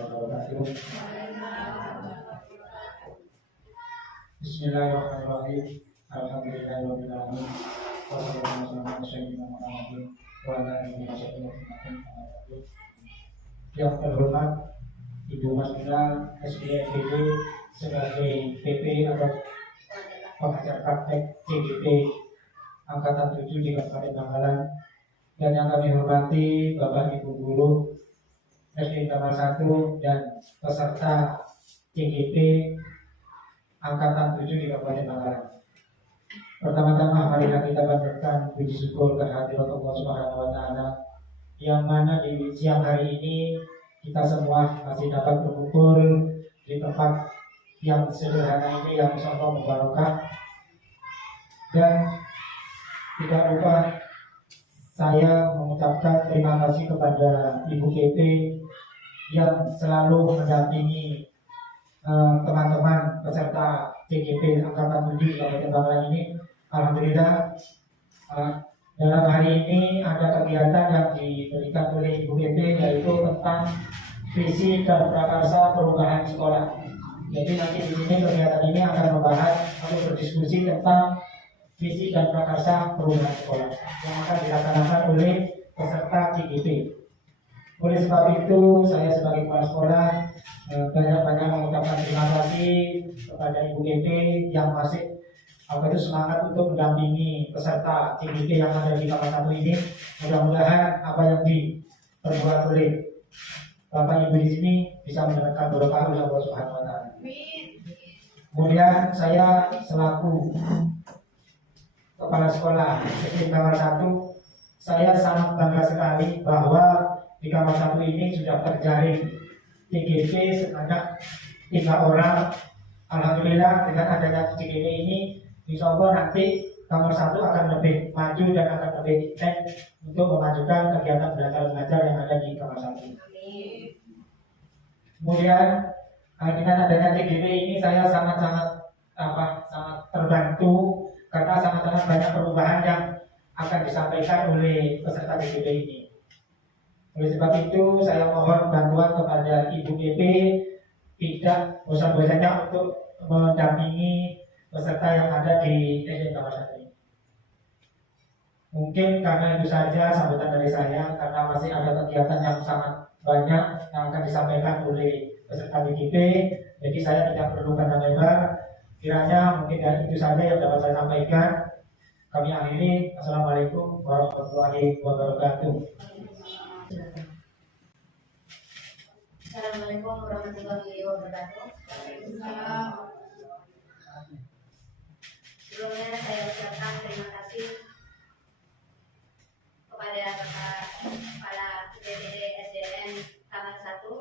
wabarakatuh. Bismillahirrahmanirrahim. Alhamdulillahirabbil alamin. Wassalatu wassalamu ala sayyidina Muhammad. Yang terhormat Ibu Masmina SPFPD sebagai PP atau pengajar praktek CGP Angkatan 7 di Kabupaten Bangkalan, dan yang kami hormati Bapak Ibu Guru SD Kelas 1 dan peserta CGP Angkatan 7 di Kabupaten Bangkalan. Pertama-tama marilah kita panjatkan puji syukur kehadirat Allah Subhanahu wa taala yang mana di siang hari ini kita semua masih dapat berkumpul di tempat yang sederhana ini yang insyaallah mubarakah. Dan tidak lupa saya mengucapkan terima kasih kepada Ibu KP yang selalu mendampingi teman-teman peserta CGP Angkatan 7 Kabupaten Bangkalan ini. Alhamdulillah dalam hari ini ada kegiatan yang diberikan oleh Ibu KP yaitu tentang visi dan prakarsa perubahan sekolah. Jadi nanti di sini kegiatan ini akan membahas atau berdiskusi tentang visi dan prakarsa perubahan sekolah yang akan dilaksanakan oleh peserta CGP. Oleh sebab itu saya sebagai kepala sekolah banyak-banyak mengucapkan terima kasih kepada Ibu KP yang masih semangat untuk mendampingi peserta CGP yang ada di kelas 1 ini. Mudah-mudahan apa yang diperbuat oleh Bapak Ibu di sini bisa mendapatkan berkah Allah Subhanahu wa taala. Kemudian saya selaku kepala sekolah SD Kelas 1, saya sangat bangga sekali bahwa di Kelas 1 ini sudah terjaring CGP sebanyak 3 orang. Alhamdulillah dengan adanya CGP ini insya Allah nanti Kelas 1 akan lebih maju dan akan lebih intens untuk memajukan kegiatan belajar yang ada di Kelas 1. Kemudian dengan adanya CGP ini saya sangat terbantu karena sangat banyak perubahan yang akan disampaikan oleh peserta CGP ini. Oleh sebab itu saya mohon bantuan kepada Ibu KP tidak bosan-bosannya untuk mendampingi peserta yang ada di SD Kelas 1 ini. Mungkin karena itu saja sambutan dari saya, karena masih ada kegiatan yang sangat banyak yang akan disampaikan oleh peserta CGP. Jadi saya tidak perlu panjang lebar. Kiranya mungkin dari itu saja yang dapat saya sampaikan. Kami akhiri. Assalamualaikum warahmatullahi wabarakatuh. Assalamualaikum warahmatullahi wabarakatuh. Sebelumnya saya ucapkan terima kasih kepada Bapak Kepala BPD SDN Kelas 1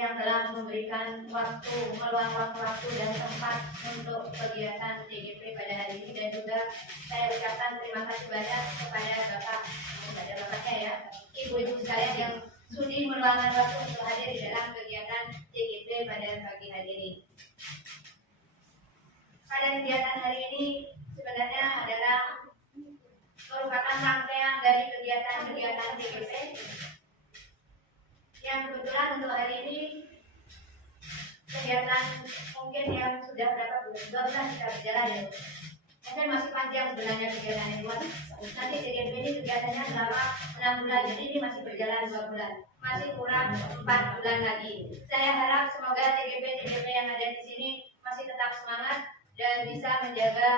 yang telah memberikan meluangkan waktu dan tempat untuk kegiatan CGP pada hari ini, dan juga saya ucapkan terima kasih banyak kepada bapaknya ya, ibu-ibu sekalian yang sudi meluangkan waktu untuk hadir di dalam kegiatan CGP pada pagi hari ini. Pada kegiatan hari ini sebenarnya adalah merupakan rangkaian dari kegiatan-kegiatan CGP yang kebetulan untuk hari ini kegiatan mungkin yang sudah berapa bulan kita berjalan ya. Mungkin masih panjang sebenarnya kegiatan ini. Nanti CGP ini kegiatannya selama 6 bulan, jadi ini masih berjalan 2 bulan. Masih kurang 4 bulan lagi. Saya harap semoga CGP yang ada di sini masih tetap semangat dan bisa menjaga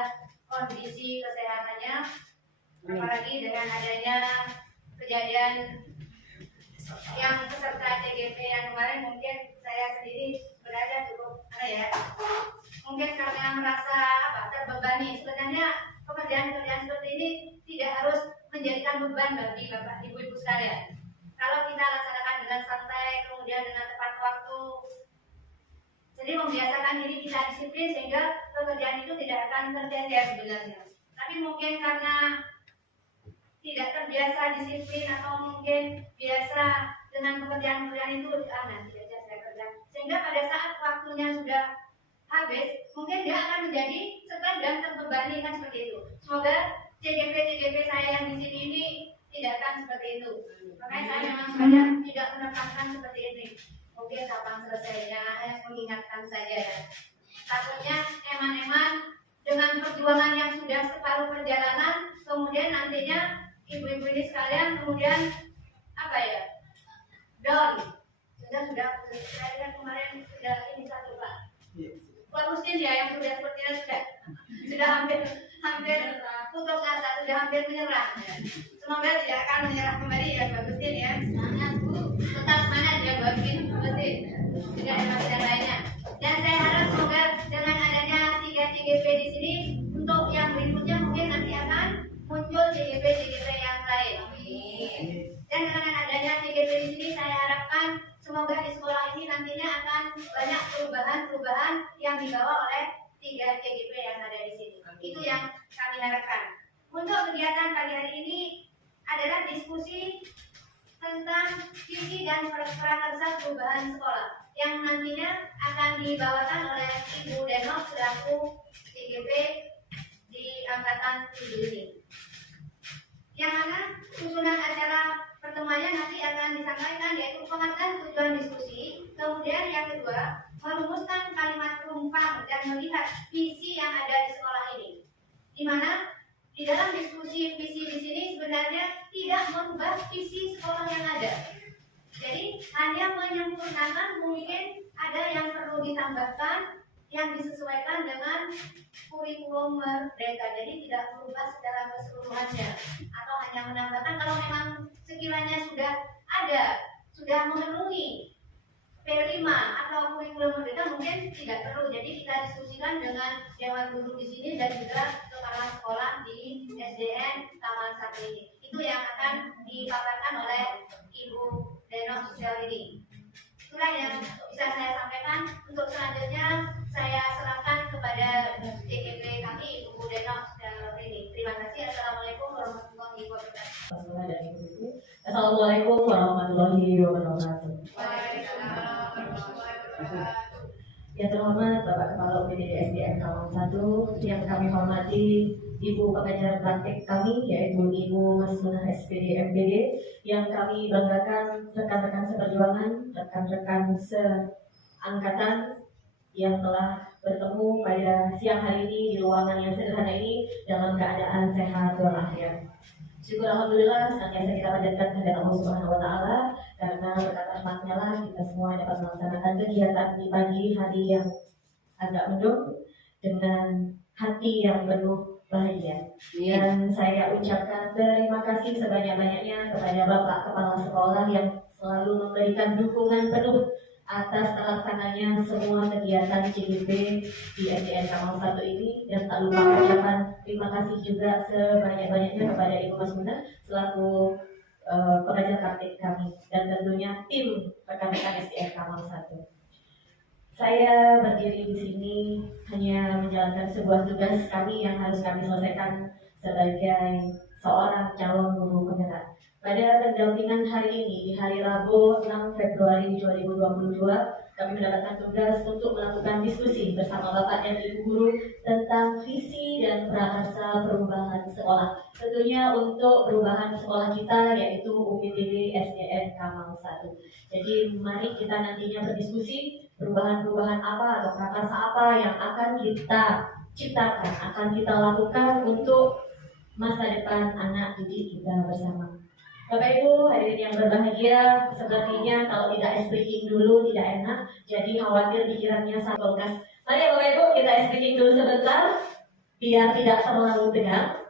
kondisi kesehatannya. Apalagi dengan adanya kejadian yang peserta CGP yang kemarin, mungkin saya sendiri berada cukup mungkin karena merasa terbebani. Sebenarnya pekerjaan-pekerjaan seperti ini tidak harus menjadikan beban bagi Bapak Ibu-ibu sekalian. Kalau kita laksanakan dengan santai, kemudian dengan tepat waktu, jadi membiasakan diri kita disiplin, sehingga pekerjaan itu tidak akan tercecer sebenarnya. Tapi mungkin karena tidak terbiasa disiplin atau mungkin biasa dengan pekerjaan-pekerjaan itu nanti aja saya kerja, sehingga pada saat waktunya sudah habis mungkin dia akan menjadi stres dan terbebani, kan seperti itu. Semoga CGP saya yang di sini ini tidak akan seperti itu. Makanya saya memang tidak menekankan seperti ini. kapan selesainya, hanya mengingatkan saja ya. Takutnya eman-eman dengan perjuangan yang sudah separuh perjalanan, kemudian nantinya ibu-ibu ini sekalian kemudian apa ya, down. Sudah saya kemarin sudah ini satu Pak. Bagusnya ya yang sudah sepertinya sudah hampir putus asa, sudah hampir menyerah. Semoga tidak akan menyerah kembali ya bagusnya ya. Semangat Bu, tetap semangat ya bagusnya betul. Tidak ada masalah lainnya. Dan saya harap semoga dengan adanya 3 TGP di sini untuk yang berikutnya mungkin nanti akan muncul TGP yang lain. Amin. Dan dengan adanya TGP di sini saya harapkan semoga di sekolah ini nantinya akan banyak perubahan-perubahan yang dibawa oleh 3 TGP yang ada di sini. Itu yang kami harapkan. Untuk kegiatan pagi hari ini adalah diskusi tentang visi dan prakarsa perubahan sekolah yang nantinya akan dibawakan oleh Ibu Denok selaku TGP di angkatan 7 ini. Yang mana susunan acara pertemuannya nanti akan disampaikan yaitu pengertian tujuan diskusi, kemudian yang kedua merumuskan kalimat rumpang dan melihat visi yang ada di sekolah ini. Di mana di dalam diskusi visi di sini sebenarnya tidak merubah visi sekolah yang ada. Jadi hanya menyempurnakan, mungkin ada yang perlu ditambahkan yang disesuaikan dengan kurikulum merdeka. Jadi tidak berubah secara keseluruhannya atau hanya menambahkan kalau memang sekiranya sudah ada, sudah memenuhi P5 atau kurikulum merdeka mungkin tidak perlu. Jadi kita diskusikan dengan dewan guru di sini dan juga kepala sekolah di SDN Taman Satu ini. Itu yang akan dipaparkan oleh Ibu Denok sejauh ini. Itulah yang bisa saya sampaikan. Untuk selanjutnya saya serahkan kepada TGP kami Ibu Denok sejauh ini. Terima kasih. Assalamualaikum warahmatullahi wabarakatuh. Assalamualaikum warahmatullahi wabarakatuh. Yang terhormat Bapak Kepala UPD SDN Taman 1, yang kami hormati Ibu pengajar praktik kami yaitu Ibu Masmunah SPD MPD, yang kami banggakan rekan-rekan seperjuangan, rekan-rekan seangkatan yang telah bertemu pada siang hari ini di ruangan yang sederhana ini dalam keadaan sehat walafiat. Syukur alhamdulillah senantiasa kita panjatkan kepada Allah Subhanahu wa taala karena berkat rahmatnya lah kita semua dapat melaksanakan kegiatan di pagi hari yang agak mendung dengan hati yang penuh bahagia. Dan saya ucapkan terima kasih sebanyak-banyaknya kepada Bapak Kepala Sekolah yang selalu memberikan dukungan penuh atas terlaksananya semua kegiatan CGP di SDN Taman 1 ini, dan tak lupa ucapan terima kasih juga sebanyak-banyaknya kepada Ibu Masmunah selaku pengajar praktik kami dan tentunya tim rekan-rekan SDN Taman 1. Saya berdiri di sini hanya menjalankan sebuah tugas kami yang harus kami selesaikan sebagai seorang calon guru penggerak. Pada pendampingan hari ini, di hari Rabu 6 Februari 2022, kami mendapatkan tugas untuk melakukan diskusi bersama Bapak dan Ibu Guru tentang visi dan prakarsa perubahan sekolah. Tentunya untuk perubahan sekolah kita yaitu UPTD SDN Taman 1. Jadi mari kita nantinya berdiskusi perubahan-perubahan apa atau prakarsa apa yang akan kita ciptakan, akan kita lakukan untuk masa depan anak didik kita bersama. Bapak Ibu hadirin yang berbahagia, sepertinya kalau tidak speaking dulu tidak enak, jadi khawatir pikirannya satu gas. Mari ya Bapak Ibu kita speaking dulu sebentar, biar tidak terlalu tegang.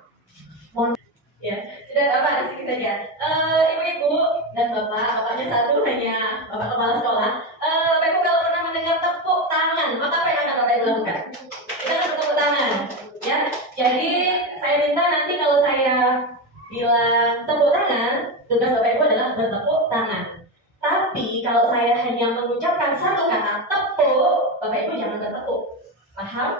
Mohon ya, sudah Bapak di sini saja. Ibu-ibu dan bapaknya satu hanya Bapak Kepala Sekolah. Bapak Ibu kalau pernah mendengar tepuk tangan, maka apa yang akan Bapak Ibu lakukan? Kita akan tepuk tangan, ya. Jadi saya minta nanti kalau saya bilang tepuk tangan, tugas Bapak Ibu adalah bertepuk tangan. Tapi kalau saya hanya mengucapkan satu kata tepuk, Bapak Ibu jangan bertepuk. Paham?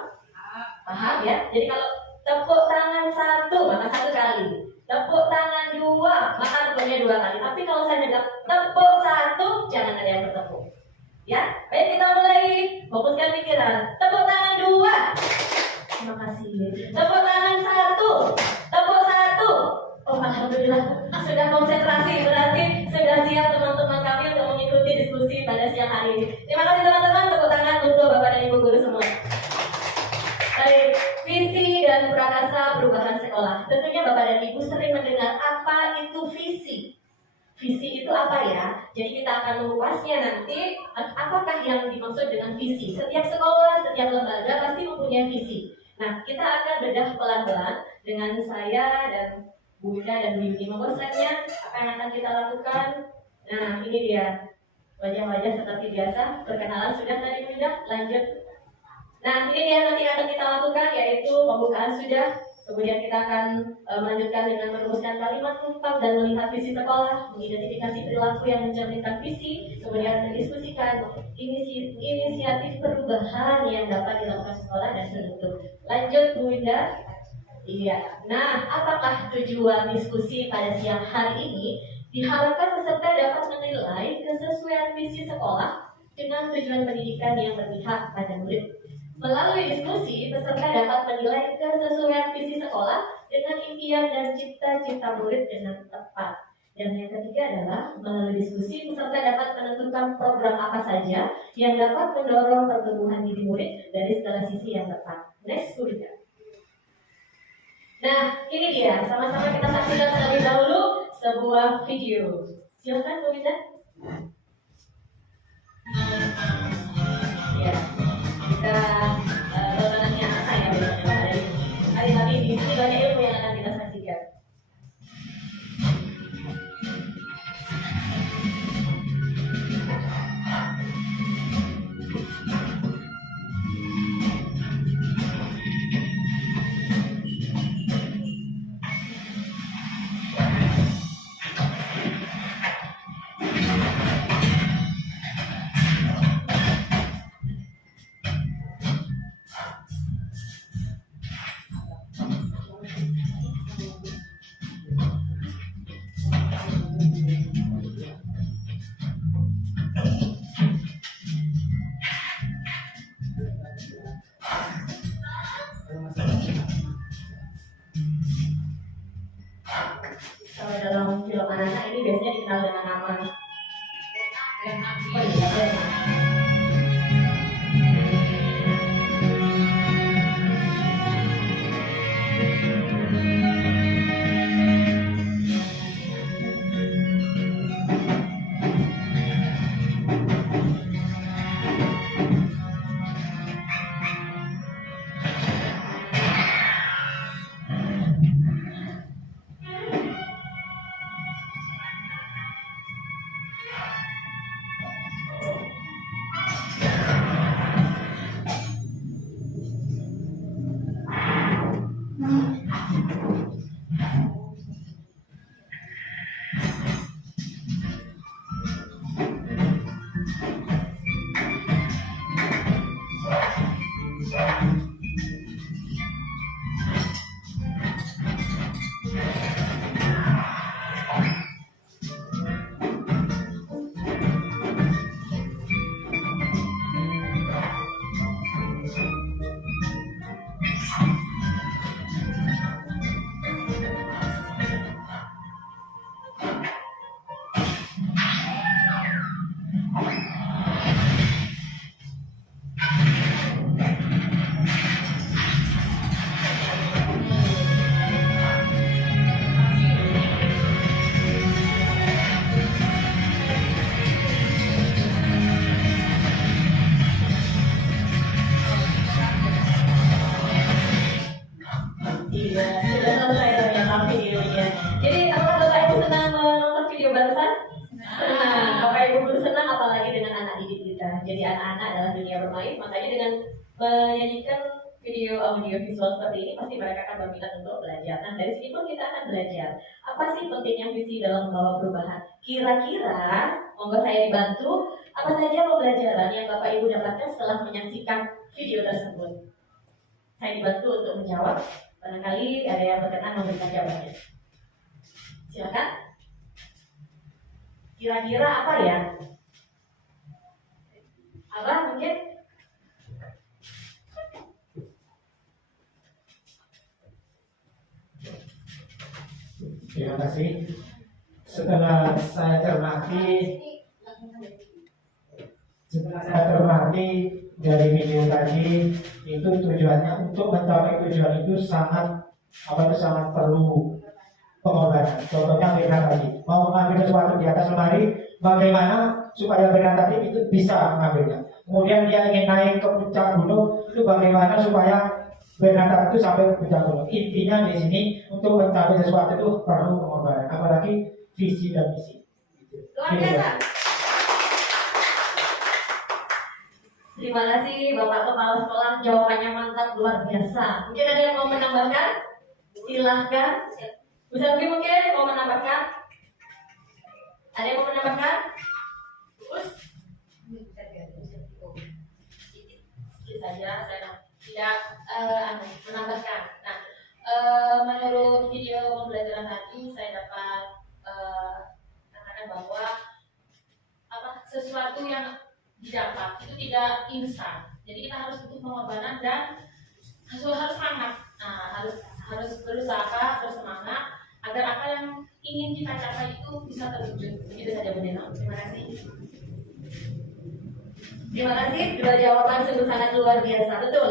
Paham ya? Jadi kalau tepuk tangan satu, maka satu kali. Tepuk tangan dua, maka tepuknya dua kali. Tapi kalau saya bilang tepuk satu, jangan ada yang bertepuk. Ya, baik kita mulai fokuskan pikiran. Tepuk tangan dua. Terima kasih. Tepuk tangan satu. Tepuk satu. Oh, alhamdulillah. Alhamdulillah sudah konsentrasi, berarti sudah siap teman-teman kami untuk mengikuti diskusi pada siang hari ini. Terima kasih teman-teman, tepuk tangan untuk Bapak dan Ibu guru semua. Baik, visi dan prakasa perubahan sekolah. Tentunya Bapak dan Ibu sering mendengar apa itu visi. Visi itu apa ya? Jadi kita akan mengulasnya nanti. Apakah yang dimaksud dengan visi? Setiap sekolah, setiap lembaga pasti mempunyai visi. Nah, kita akan bedah pelan-pelan dengan saya dan Bu Winda dan Bu Yuni. Monggo slide-nya, apa yang akan kita lakukan? Nah, ini dia wajah-wajah seperti biasa. Perkenalan sudah tadi Bu Winda, lanjut. Nah, ini dia nanti akan kita lakukan, yaitu pembukaan sudah. Kemudian kita akan melanjutkan dengan merumuskan kalimat tumpang dan melihat visi sekolah, mengidentifikasi perilaku yang mencerminkan visi, kemudian mendiskusikan inisiatif perubahan yang dapat dilakukan sekolah dan bentuk. Lanjut Bu Winda. Iya. Nah, apakah tujuan diskusi pada siang hari ini? Diharapkan peserta dapat menilai kesesuaian visi sekolah dengan tujuan pendidikan yang berpihak pada murid. Melalui diskusi, peserta dapat menilai kesesuaian visi sekolah dengan impian dan cita-cita murid dengan tepat. Dan yang ketiga adalah, melalui diskusi, peserta dapat menentukan program apa saja yang dapat mendorong pertumbuhan diri murid dari segala sisi yang tepat. Next, Bu Winda. Nah, ini dia. Sama-sama kita saksikan terlebih dahulu sebuah video. Silakan, Bu Winda. Ya, kita tontonannya saya biasanya hari di sini banyak ilmu yang akan kita saksikan. Kalau dalam film anak-anak ini biasanya dikenal dengan nama audio visual seperti ini pasti mereka akan berminat untuk belajar. Nah, dari sini pun kita akan belajar apa sih pentingnya visi dalam membawa perubahan. Kira-kira, monggo saya dibantu, apa saja pembelajaran yang Bapak Ibu dapatkan setelah menyaksikan video tersebut? Saya dibantu untuk menjawab. Barangkali ada yang berkenan memberikan jawabannya. Silakan. Kira-kira apa ya? Apa mungkin? Ya, Terima kasih. Setelah saya cermati dari video tadi, itu tujuannya untuk mencapai tujuan itu sangat perlu pengorbanan. Contohnya Bernard tadi mau mengambil sesuatu di atas lemari, bagaimana supaya Bernard tadi itu bisa mengambilnya. Kemudian dia ingin naik ke puncak gunung, itu bagaimana supaya Bernard itu sampai ke puncak gunung. Intinya di sini untuk mencapai sesuatu itu perlu pengorbanan, apalagi visi dan misi. Luar biasa. Terima kasih Bapak Kepala Sekolah, jawabannya mantap, luar biasa. Mungkin ada yang mau menambahkan? Silahkan. Bu Selvi mungkin mau menambahkan? Ada yang mau menambahkan? Terus? Sedikit saja, saya tidak menambahkan. Nah, menurut video pembelajaran tadi, saya dapat katakan bahwa sesuatu yang didapat itu tidak instan. Jadi kita harus butuh pengorbanan dan harus semangat. Nah, harus berusaha, bersemangat agar apa yang ingin kita capai itu bisa terwujud. Begitu saja Bu Neno. Terima kasih. Terima kasih. Dua jawaban sungguh sangat luar biasa. Betul.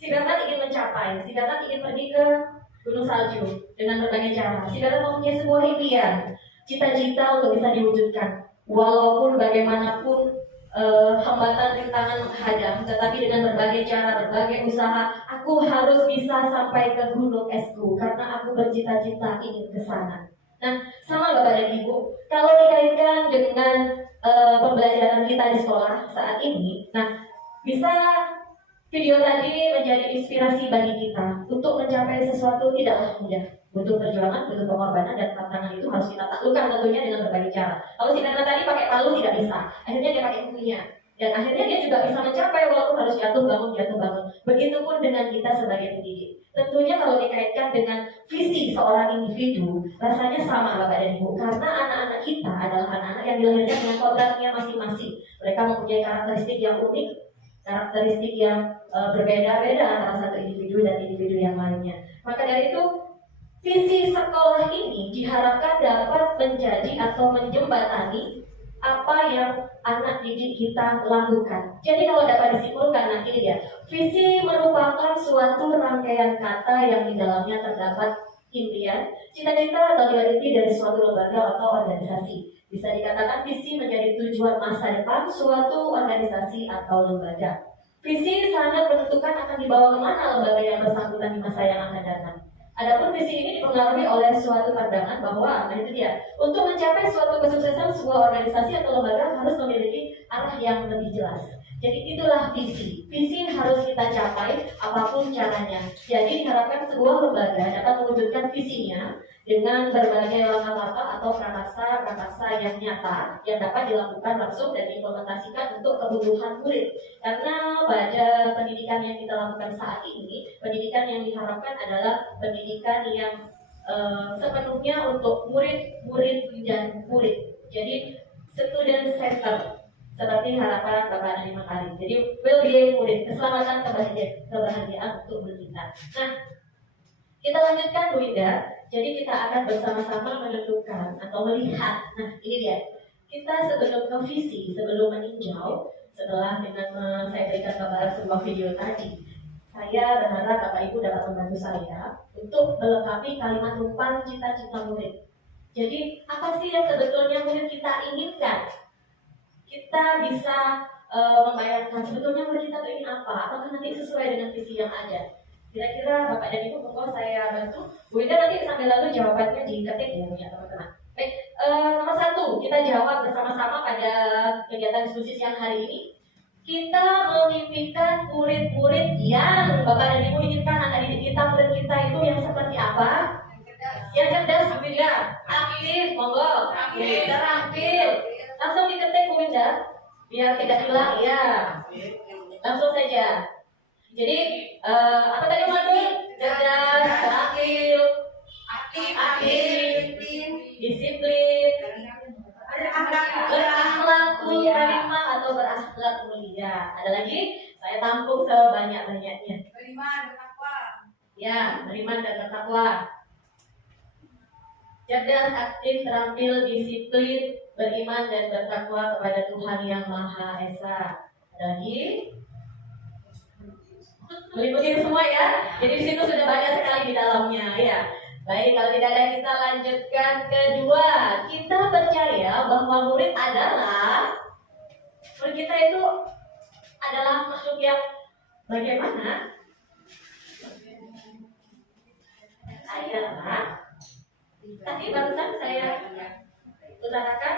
Si Gatot ingin mencapai. Si Gatot ingin pergi ke Gunung Salju dengan berbagai cara. Si Gatot mempunyai sebuah impian, cita-cita untuk bisa diwujudkan. Walaupun bagaimanapun hambatan rintangan menghadang, tetapi dengan berbagai cara, berbagai usaha, aku harus bisa sampai ke gunung esku karena aku bercita-cita ingin ke sana. Nah, sama Bapak dan Ibu, kalau dikaitkan dengan pembelajaran kita di sekolah saat ini, nah bisa video tadi menjadi inspirasi bagi kita untuk mencapai sesuatu tidaklah mudah. Butuh perjuangan, butuh pengorbanan, dan tantangan itu harus kita taklukkan tentunya dengan berbagai cara. Kalau si Nana tadi pakai palu tidak bisa, akhirnya dia pakai kukunya. Dan akhirnya dia juga bisa mencapai walaupun harus jatuh bangun. Begitupun dengan kita sebagai pendidik. Tentunya kalau dikaitkan dengan visi seorang individu, rasanya sama Bapak dan Ibu. Karena anak-anak kita adalah anak-anak yang dilahirkan dengan kodratnya masing-masing. Mereka mempunyai karakteristik yang unik, karakteristik yang berbeda-beda antara satu individu dan individu yang lainnya. Maka dari itu, visi sekolah ini diharapkan dapat menjadi atau menjembatani apa yang anak didik kita lakukan. Jadi kalau dapat disimpulkan, nah ini dia. Visi merupakan suatu rangkaian kata yang di dalamnya terdapat impian, cita-cita atau nilai inti dari suatu lembaga atau organisasi. Bisa dikatakan visi menjadi tujuan masa depan suatu organisasi atau lembaga. Visi sangat menentukan akan dibawa kemana lembaga yang bersangkutan di masa yang akan datang. Adapun visi ini dipengaruhi oleh suatu pandangan bahwa, nah itu dia, untuk mencapai suatu kesuksesan sebuah organisasi atau lembaga harus memiliki arah yang lebih jelas. Jadi itulah visi. Visi harus kita capai apapun caranya. Jadi diharapkan sebuah lembaga dapat mewujudkan visinya dengan berbagai langkah-langkah atau prakarsa yang nyata yang dapat dilakukan langsung dan diimplementasikan untuk kebutuhan murid. Karena pada pendidikan yang kita lakukan saat ini, pendidikan yang diharapkan adalah pendidikan yang sepenuhnya untuk murid dan murid. Jadi student center seperti harapan Bapak Nadiem Makarim. Jadi well-being murid, keselamatan, kebahagiaan untuk murid kita. Nah, kita lanjutkan Bu Indah. Jadi kita akan bersama-sama menentukan atau melihat. Nah, ini dia. Kita sebelum ke visi, sebelum meninjau, setelah dengan saya berikan gambaran sebuah video tadi, saya berharap Bapak Ibu dapat membantu saya untuk melengkapi kalimat umpan cita-cita murid. Jadi apa sih yang sebetulnya murid kita inginkan? Kita bisa membayangkan sebetulnya murid kita ingin apa? Apakah nanti sesuai dengan visi yang ada? Kira-kira Bapak dan Ibu monggo saya bantu. Bu Ida nanti sambil lalu jawabannya diketik ya teman-teman. Baik, nomor 1 kita jawab bersama-sama pada kegiatan diskusi siang hari ini. Kita memimpikan murid-murid yang Bapak dan Ibu inginkan anak didik kita, murid kita itu yang seperti apa? Yang cerdas, Bu Ida. Aktif, monggo. Terampil. Langsung diketik Bu Ida, biar tidak hilang ya. Langsung saja. Jadi apa tadi maksudnya? Cerdas, terampil, aktif, disiplin, berakhlak mulia atau berakhlak mulia. Ada lagi? Saya tampung sebanyak-banyaknya. Beriman, bertakwa. Ya, beriman dan bertakwa. cerdas, aktif, terampil, disiplin, beriman dan bertakwa kepada Tuhan Yang Maha Esa. Lagi meliputi semua ya. Jadi di situ sudah banyak sekali di dalamnya ya. Baik, kalau tidak ada kita lanjutkan kedua. Kita percaya bahwa murid kita itu adalah makhluk yang bagaimana? Tadi barusan saya utarakan,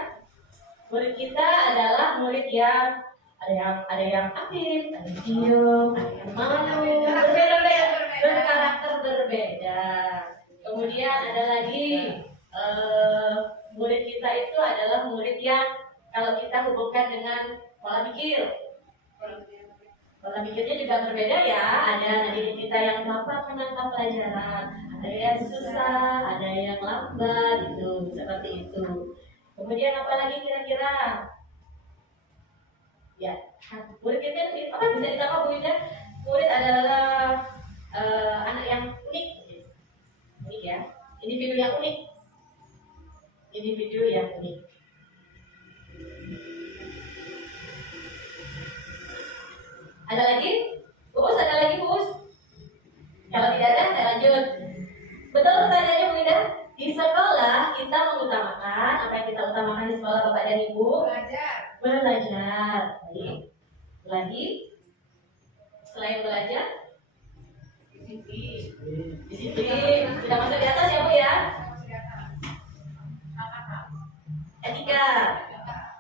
murid kita adalah murid yang ada yang aktif, ada yang diam, ada yang malu, berkarakter berbeda. Kemudian ada lagi murid kita itu adalah murid yang kalau kita hubungkan dengan pola pikir, pola pikirnya juga berbeda ya. Ada diri kita yang gampang menangkap pelajaran, ada yang susah, ada yang lambat, itu seperti itu. Kemudian apa lagi kira-kira? Ya, murid kita apa bisa ditambah Bu Ida? Murid adalah anak yang unik ya, individu yang unik, Ada lagi? Bus, ada lagi Bus? Kalau tidak ada, saya lanjut. Betul pertanyaannya Bu Ida? Di sekolah kita mengutamakan apa yang kita utamakan di sekolah Bapak dan Ibu? Belajar. Baik. Lagi? Selain belajar? Disiplin. Sudah masuk di atas ya Bu ya? Etika.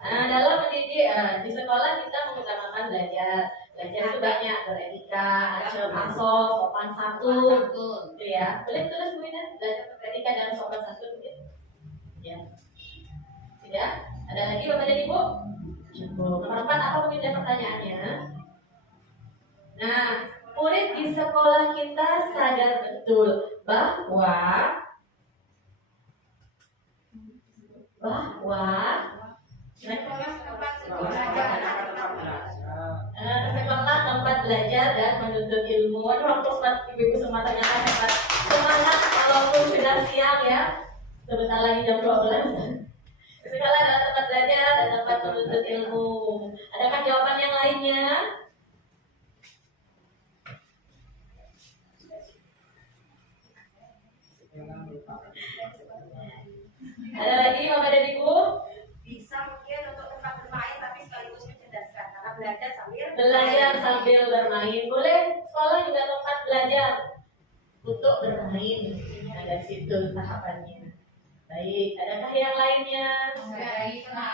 Nah, dalam mendidik di sekolah kita mengutamakan belajar. Belajar itu banyak, beretika, asal, sopan santun, gitu ya. Boleh tulis Bu Ina, belajar beretika dan sopan santun gitu. Ya. Sudah? Ada lagi Bapak dan Ibu? Cukup. Nomor 4 apa Bu Ina pertanyaannya? Nah, murid di sekolah kita sadar betul bahwa sekolah tempat belajar dan menuntut ilmu. Waduh, waktu ibu-ibu semua ternyata hebat. Semangat walaupun sudah siang ya. Sebentar lagi jam 12. Sekolah adalah tempat belajar dan tempat menuntut ilmu. Adakah jawaban yang lainnya? Ada lagi Bapak dan Ibu? Bisa mungkin untuk tempat bermain tapi sekaligus mencerdaskan karena belajar sambil bermain. Boleh sekolah juga tempat belajar untuk bermain. Ada situ tahapannya. Baik, adakah yang lainnya?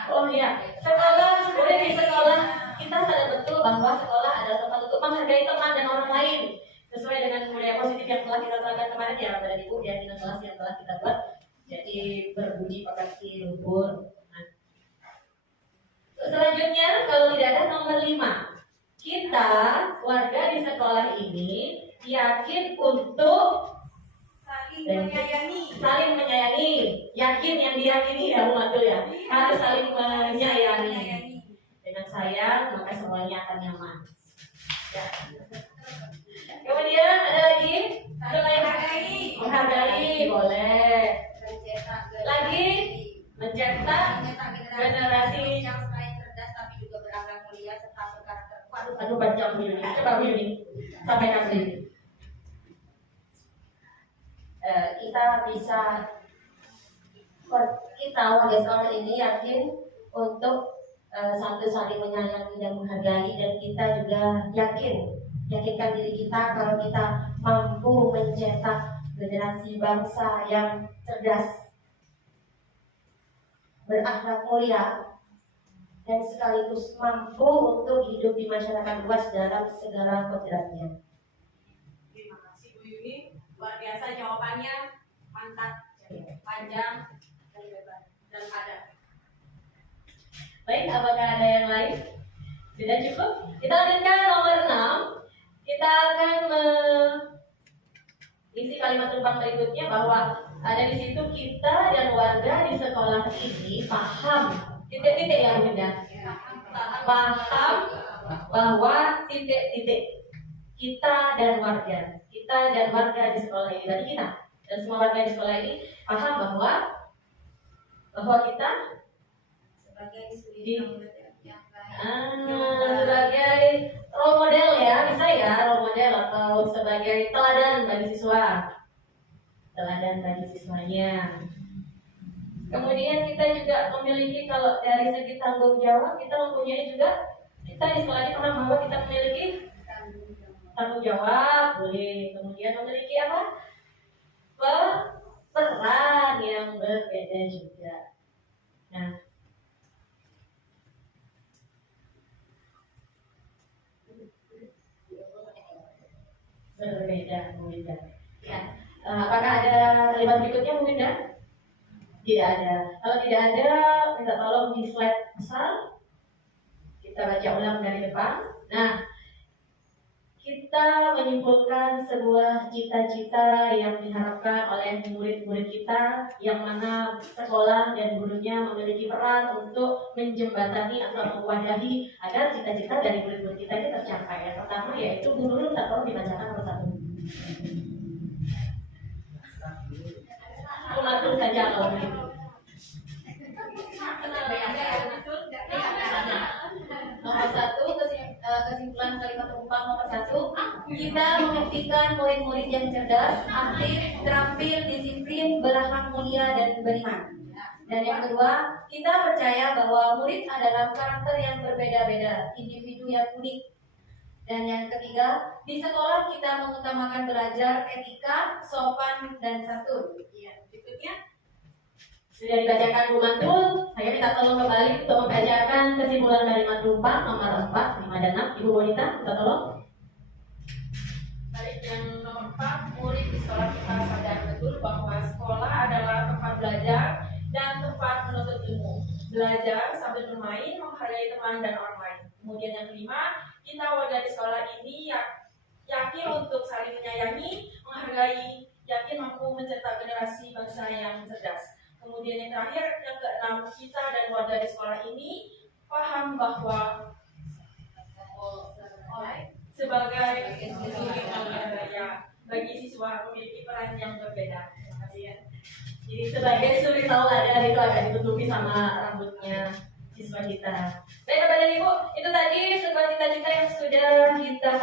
Oh ya, sekolah, boleh di sekolah kita sadar betul bahwa sekolah adalah tempat untuk menghargai teman dan orang lain sesuai dengan budaya positif yang telah kita terapkan kemarin ya Bapak dan Ibu ya, di kelas yang telah kita buat. Jadi berbudi pekerti luhur. Nah. Selanjutnya kalau tidak ada nomor 5, kita warga di sekolah ini yakin untuk saling menyayangi. Yakin yang diyakini ya Bu Matul ya, harus saling menyayangi. Dengan sayang maka semuanya akan nyaman. Ya. Kemudian ada lagi selain menghargai boleh. Lagi mencetak generasi yang selain cerdas tapi juga berakhlak mulia serta berkarakter kuat. Aduh panjang Bu Yuni. Coba Bu Yuni sampaikan Bu Yuni. Kita warga sekolah ini yakin untuk saling menyayangi dan menghargai, dan kita juga yakinkan diri kita kalau kita mampu mencetak generasi bangsa yang cerdas, berakhlak mulia, dan sekaligus mampu untuk hidup di masyarakat luas dalam segala kodratnya. Terima kasih Bu Yuni, luar biasa jawabannya, mantap, panjang dan lebar dan padat. Baik, apakah ada yang lain? Sudah cukup? Kita lanjutkan nomor 6. Kita akan mengisi kalimat terbang berikutnya bahwa ada di situ kita dan warga di sekolah ini paham titik-titik yang beda. Paham bahwa titik-titik kita dan warga di sekolah ini, berarti kita dan semua warga di sekolah ini paham bahwa bahwa kita sebagai suri yang sebagai role model ya, bisa ya role model atau sebagai teladan bagi siswa, teladan bagi siswanya. Kemudian kita juga memiliki, kalau dari segi tanggung jawab, kita mempunyai juga, kita di sekolah ini pernah bahwa kita memiliki tanggung jawab, boleh. Kemudian memiliki apa? Peran yang berbeda juga. Nah, berbeda, Bu Winda. Ya. Apakah ada kalimat berikutnya, Bu Winda? Tidak ada. Kalau tidak ada, minta tolong di slide besar. Kita baca ulang dari depan. Nah, kita menyimpulkan sebuah cita-cita yang diharapkan oleh murid-murid kita, yang mana sekolah dan gurunya memiliki peran untuk menjembatani atau mewadahi agar cita-cita dari murid-murid kita ini tercapai. Yang pertama yaitu guru tak perlu dibacakan satu. Mengatur saja kalau begitu. Nomor satu, kesimpulan kalimat penumpang nomor satu, kita mengertikan murid-murid yang cerdas, aktif, terampil, disiplin, berakhlak mulia dan beriman. Dan yang kedua, kita percaya bahwa murid adalah karakter yang berbeda-beda, individu yang unik. Dan yang ketiga, di sekolah kita mengutamakan belajar etika, sopan, dan santun. Iya, berikutnya. Sudah dibacakan Bu Mantul, saya minta tolong kembali untuk membacakan kesimpulan dari Matrumpang nomor 4, 5, dan 6. Ibu Bonita, minta tolong. Baik, yang nomor 4, murid di sekolah kita sadar betul bahwa sekolah adalah tempat belajar dan tempat menuntut ilmu. Belajar sambil bermain, menghargai teman dan orang lain. Kemudian yang kelima, kita warga di sekolah ini yakin untuk saling menyayangi, menghargai, yakin mampu mencetak generasi bangsa yang cerdas. Kemudian yang terakhir, yang keenam, kita dan warga di sekolah ini paham bahwa sebagai bagi siswa memiliki peran yang berbeda. Terima kasih ya. Jadi sebagai suri tauladan itu agak ditutupi sama rambutnya siswa kita. Baik Bapak dan Ibu, itu tadi sebuah cita-cita yang sudah kita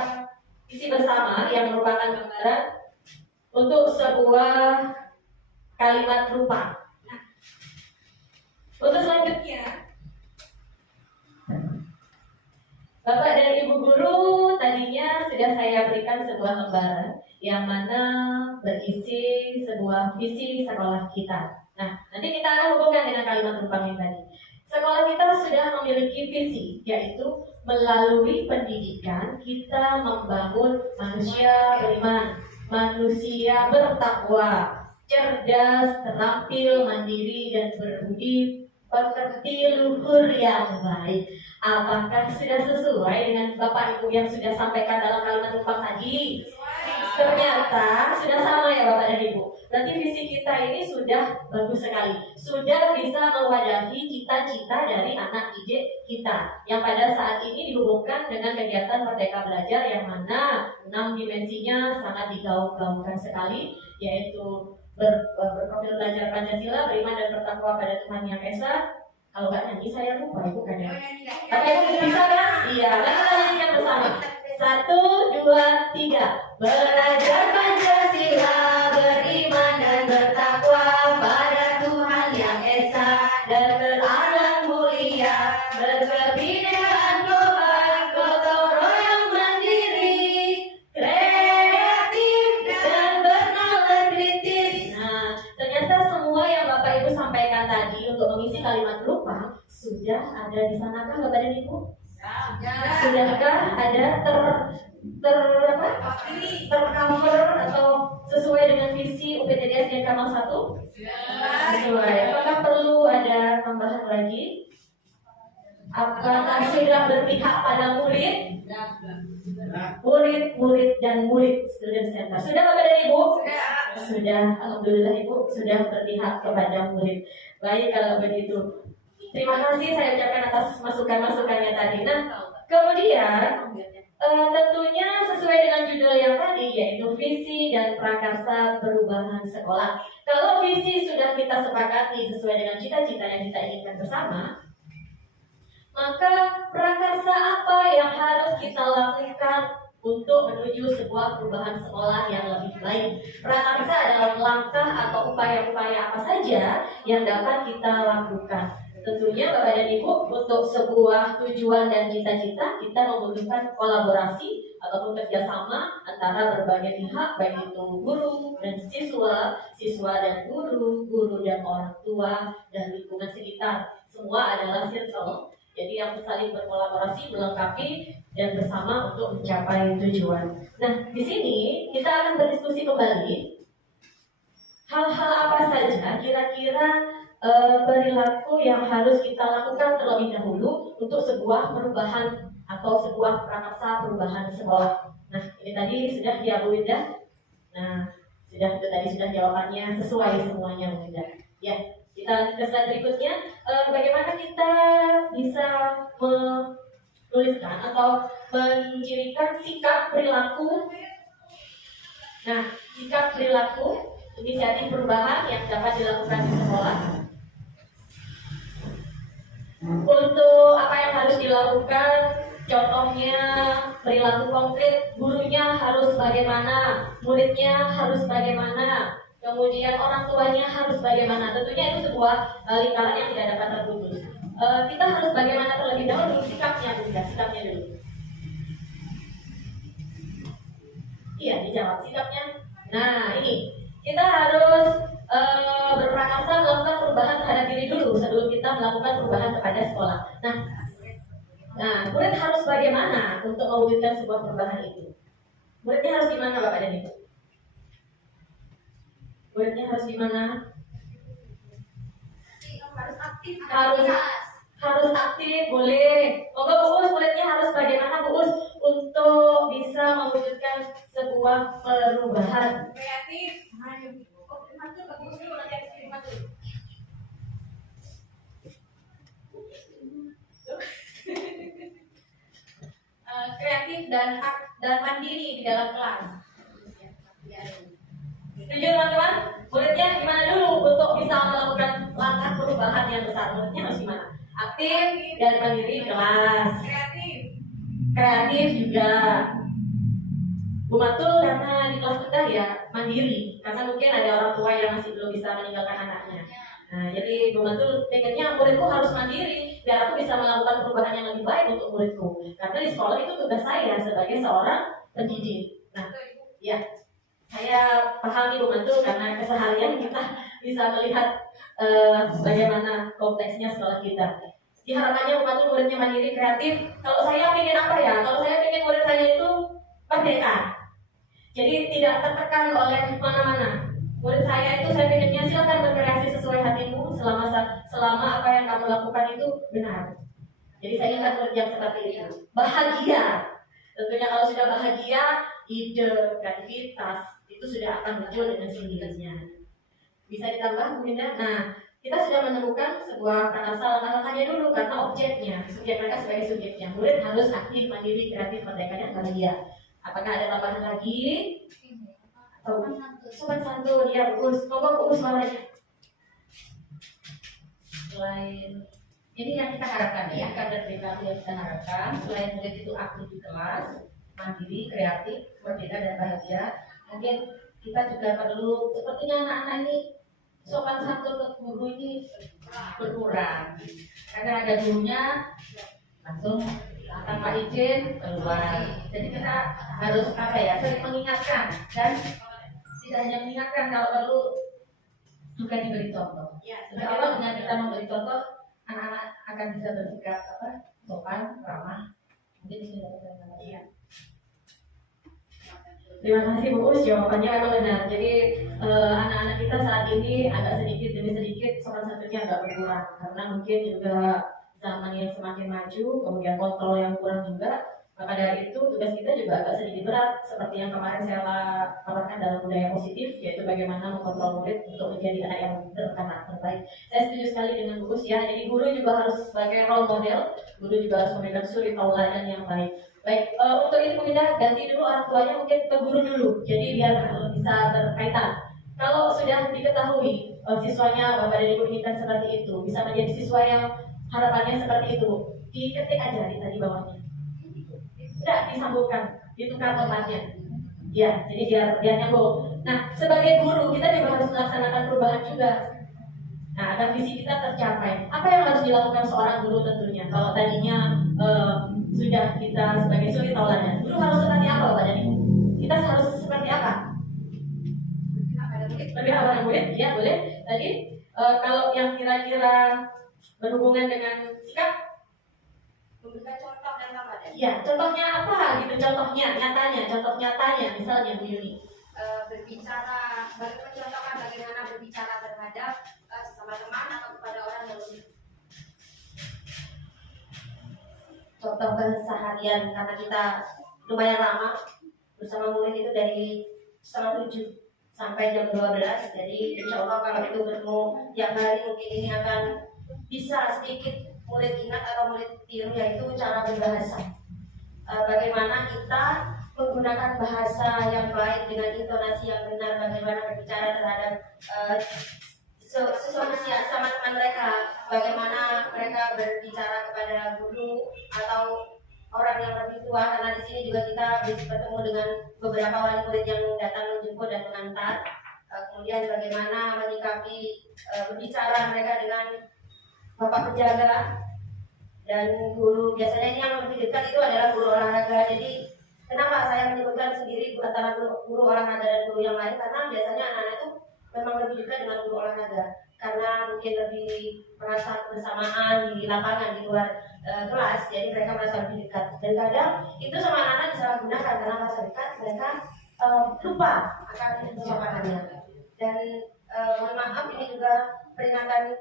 isi bersama, yang merupakan gambaran untuk sebuah kalimat rupa. Untuk selanjutnya, Bapak dan Ibu guru tadinya sudah saya berikan sebuah lembaran yang mana berisi sebuah visi sekolah kita. Nah, nanti kita akan hubungkan dengan kalimat rumpang yang tadi. Sekolah kita sudah memiliki visi, yaitu melalui pendidikan kita membangun manusia beriman, manusia bertakwa, cerdas, terampil, mandiri, dan berbudi pekerti luhur yang baik. Apakah sudah sesuai dengan Bapak Ibu yang sudah sampaikan dalam kalimat rumpang tadi? Ternyata sudah sama ya Bapak dan Ibu. Berarti visi kita ini sudah bagus sekali. Sudah bisa mewadahi cita-cita dari anak didik kita, yang pada saat ini dihubungkan dengan kegiatan Merdeka Belajar, yang mana 6 dimensinya sangat digaung-gaungkan sekali, yaitu berprofil belajar Pancasila, beriman dan bertakwa pada Tuhan Yang Esa. Kalau nggak nyanyi saya lupa Ibu kan ya. Tapi Ibu bisa kan? Iya, mari kita nyanyikan bersama. 1, 2, 3. Belajar Pancasila, beriman dan bertakwa pada Tuhan Yang Esa, dan berakhlak mulia, berkebinekaan global, gotong royong mandiri, kreatif dan bernalar kritis. Nah, ternyata semua yang Bapak Ibu sampaikan tadi untuk mengisi kalimat rupa sudah ada di sanakah Bapak dan Ibu? Sudahkah ada tercover atau sesuai dengan visi UPTDS dan Kamal 1? Sesuai. Apakah perlu ada tambahan lagi? Apakah sudah berpihak pada murid? Murid dan murid student center. Sudah Bapak dan Ibu? Sudah. Alhamdulillah Ibu sudah berpihak kepada murid. Baik kalau begitu. Terima kasih saya ucapkan atas masukan-masukannya tadi. Nah, kemudian Tentunya sesuai dengan judul yang tadi, yaitu visi dan prakarsa perubahan sekolah. Kalau visi sudah kita sepakati sesuai dengan cita-cita yang kita inginkan bersama, maka prakarsa apa yang harus kita lakukan untuk menuju sebuah perubahan sekolah yang lebih baik? Prakarsa adalah langkah atau upaya-upaya apa saja yang dapat kita lakukan. Tentunya Bapak dan Ibu, untuk sebuah tujuan dan cita-cita kita membutuhkan kolaborasi ataupun kerjasama antara berbagai pihak, baik itu guru dan siswa, siswa dan guru, guru dan orang tua, dan lingkungan sekitar. Semua adalah circle, jadi yang saling berkolaborasi, melengkapi, dan bersama untuk mencapai tujuan. Nah, di sini kita akan berdiskusi kembali hal-hal apa saja kira-kira perilaku yang harus kita lakukan terlebih dahulu untuk sebuah perubahan atau sebuah prakarsa perubahan sekolah. Nah, ini tadi sudah ya Bu Winda. Nah, sudah itu tadi sudah jawabannya sesuai semuanya Bu Winda. Ya, kita lanjut ke slide berikutnya. Bagaimana kita bisa menuliskan atau mencirikan sikap perilaku. Nah, sikap perilaku inisiatif perubahan yang dapat dilakukan di sekolah. Untuk apa yang harus dilakukan, contohnya perilaku konkret, gurunya harus bagaimana, muridnya harus bagaimana, kemudian orang tuanya harus bagaimana. Tentunya itu sebuah lingkaran yang tidak dapat terputus. Kita harus bagaimana terlebih dahulu, sikapnya dulu. Iya, dijawab sikapnya. Nah, ini kita harus berprakarsa melakukan perubahan terhadap diri dulu sebelum kita melakukan perubahan kepada sekolah. Nah, murid harus bagaimana untuk mewujudkan sebuah perubahan itu? Muridnya harus gimana Bapak dan Ibu? Muridnya harus gimana? Harus aktif. Harus aktif, boleh. Monggo Bu Us, muridnya harus bagaimana Bu Us untuk bisa mewujudkan sebuah perubahan? Kreatif. Bagus dulu nanti habis terima dulu. Kreatif dan mandiri di dalam kelas. Setuju teman-teman? Muridnya gimana dulu untuk bisa melakukan langkah perubahan yang besar? Muridnya harus gimana? Aktif dan mandiri di kelas. Kreatif juga. Bu Matul karena di kelas kita ya mandiri, karena mungkin ada orang tua yang masih belum bisa meninggalkan anaknya. Nah, jadi Bu Matul pengennya muridku harus mandiri biar aku bisa melakukan perubahan yang lebih baik untuk muridku. Karena di sekolah itu tugas saya sebagai seorang pendidik. Nah, ya saya pahami Bu Matul karena keseharian kita bisa melihat bagaimana kompleksnya sekolah kita. Harapannya Bu Matul muridnya mandiri, kreatif. Kalau saya ingin apa ya? Kalau saya ingin murid saya itu merdeka. Jadi tidak tertekan oleh mana-mana. Murid saya itu saya pengennya silakan berkreasi sesuai hatimu selama apa yang kamu lakukan itu benar. Jadi saya ingat murid yang seperti itu. Bahagia. Tentunya kalau sudah bahagia, ide, kreativitas itu sudah akan muncul dengan sendirinya. Bisa ditambah Bu Winda? Nah, kita sudah menemukan sebuah prakarsa langkah-langkahnya dulu karena objeknya, subjek mereka sebagai subjeknya. Murid harus aktif, mandiri, kreatif, merdeka, dan bahagia. Apakah ada tambahan lagi? Sopan santun, ya Bu Us. Monggo Bu Us suaranya. Selain ini yang kita harapkan ya, kader BKB yang kita harapkan, selain murid itu aktif di kelas, mandiri, kreatif, merdeka dan bahagia, mungkin kita juga perlu sepertinya anak-anak ini sopan santun ke guru ini berkurang, karena ada gurunya langsung tanpa izin keluar. Jadi kita harus sering mengingatkan, dan tidak hanya mengingatkan, kalau perlu juga diberi contoh. Insya Allah dengan kita memberi contoh, anak-anak akan bisa bersikap sopan, ramah. Mungkin ini dapat. Terima kasih Bu Us, jawabannya memang benar. Jadi anak-anak kita saat ini agak sedikit demi sedikit sopan santunnya agak berkurang karena mungkin juga zaman yang semakin maju, kemudian kontrol yang kurang juga, Maka dari itu tugas kita juga agak sedikit berat seperti yang kemarin saya paparkan dalam budaya positif, yaitu bagaimana mengontrol murid untuk menjadi anak yang berkarakter baik. Saya setuju sekali dengan Gus ya. Jadi guru juga harus sebagai role model, guru juga harus memberikan suri tauladan yang baik. Baik, untuk itu kita ganti dulu orang tuanya mungkin ke guru dulu. Jadi biar bisa berkaitan. Kalau sudah diketahui siswanya Bapak dan Ibu inginkan seperti itu, bisa menjadi siswa yang harapannya seperti itu, diketik aja di bawahnya. Tidak disambungkan, ditukar tempatnya. Ya, jadi biar nyambung. Nah, sebagai guru kita juga harus melaksanakan perubahan juga. Nah, agar visi kita tercapai. Apa yang harus dilakukan seorang guru tentunya? Kalau tadinya sudah kita sebagai suri tauladan, guru harus seperti apa Bapak dan Ibu? Kita harus seperti apa? Lebih awal murid, ya boleh. Tadi kalau yang kira-kira berhubungan dengan sikap, Memberikan contoh dan teladan. ya, contohnya apa gitu? Contohnya, contoh nyatanya, misalnya Bu Yuni. Berbicara, mencontohkan bagaimana berbicara terhadap sesama teman atau kepada orang yang lebih. Contoh keseharian, karena kita lumayan lama bersama murid itu dari setengah 7 sampai jam 12. Jadi insya Allah kalau itu bertemu tiap hari mungkin ini akan bisa sedikit murid ingat atau murid tiru, yaitu cara berbahasa. Bagaimana kita menggunakan bahasa yang baik dengan intonasi yang benar, bagaimana berbicara terhadap sama teman mereka, bagaimana mereka berbicara kepada guru atau orang yang lebih tua, karena di sini juga kita bertemu dengan beberapa wali murid yang datang menjemput dan mengantar. Kemudian bagaimana menyikapi berbicara mereka dengan bapak penjaga dan guru. Biasanya ini yang lebih dekat itu adalah guru olahraga. Jadi kenapa saya menyebutkan sendiri antara guru olahraga dan guru yang lain, karena biasanya anak-anak itu memang lebih dekat dengan guru olahraga karena mungkin lebih merasa kebersamaan di lapangan di luar kelas, jadi mereka merasa lebih dekat. Dan kadang itu sama anak-anak disalahgunakan karena merasa dekat, mereka lupa akan kesopanannya. Dan mohon maaf, ini juga peringatan